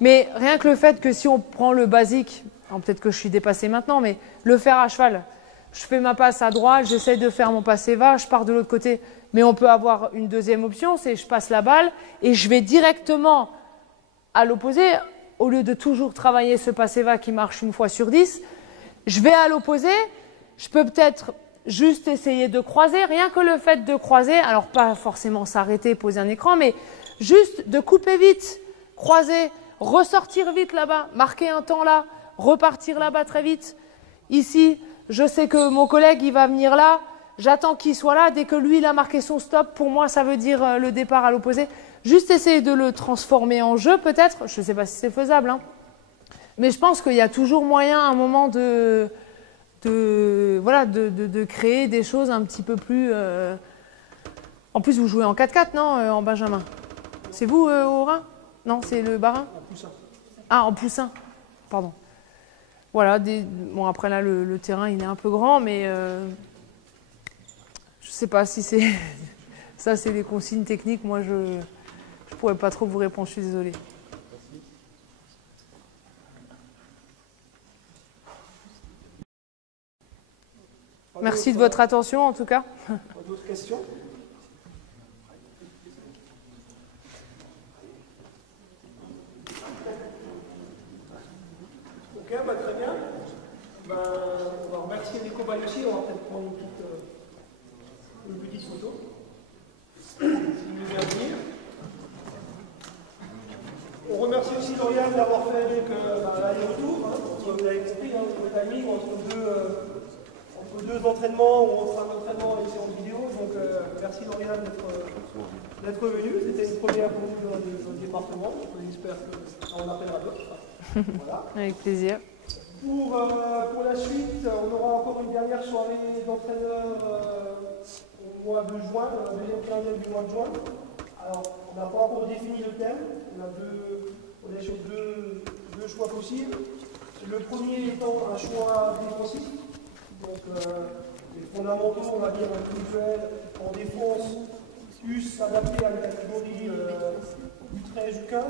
Mais rien que le fait que si on prend le basique, peut-être que je suis dépassé maintenant, mais le faire à cheval, je fais ma passe à droite, j'essaie de faire mon passe va, je pars de l'autre côté. Mais on peut avoir une deuxième option, c'est je passe la balle et je vais directement à l'opposé. Au lieu de toujours travailler ce passe va qui marche une fois sur 10, je vais à l'opposé, je peux peut-être juste essayer de croiser, rien que le fait de croiser, alors pas forcément s'arrêter, poser un écran, mais juste de couper vite, croiser, ressortir vite là-bas, marquer un temps là, repartir là-bas très vite. Ici, je sais que mon collègue, il va venir là, j'attends qu'il soit là, dès que lui, il a marqué son stop, pour moi, ça veut dire le départ à l'opposé. Juste essayer de le transformer en jeu, peut-être, je ne sais pas si c'est faisable, hein. Mais je pense qu'il y a toujours moyen, à un moment, de créer des choses un petit peu plus... En plus, vous jouez en 4-4, non, en Benjamin? C'est vous, au Rhin? Non, c'est le Barin? En poussin. Ah, en poussin. Pardon. Voilà, bon, après là, le terrain, il est un peu grand, mais je ne sais pas si c'est... Ça, c'est des consignes techniques. Moi, je ne pourrais pas trop vous répondre, je suis désolée. Merci de votre attention, en tout cas. D'autres questions? Ok, bah, très bien. Ben, on va remercier les cobayes aussi. On va peut-être prendre une petite photo. S'il veut bien venir. On remercie aussi Lauriane d'avoir fait l'aller-retour. Vous avez compris, le timing entre deux entraînements où on fera un entraînement et une séance vidéo. Donc merci Lauriane d'être venue. C'était une première pour nous dans le département. J'espère qu'on en appellera d'autres. Voilà. Avec plaisir. Pour la suite, on aura encore une dernière soirée d'entraîneurs au mois de juin, dans la deuxième quinzaine du mois de juin. Alors, on n'a pas encore défini le thème. On est sur deux choix possibles. Le premier étant un choix défensif. Donc, les fondamentaux, on va dire, individuels en défense, plus s'adapter à la catégorie du 13 ou 15.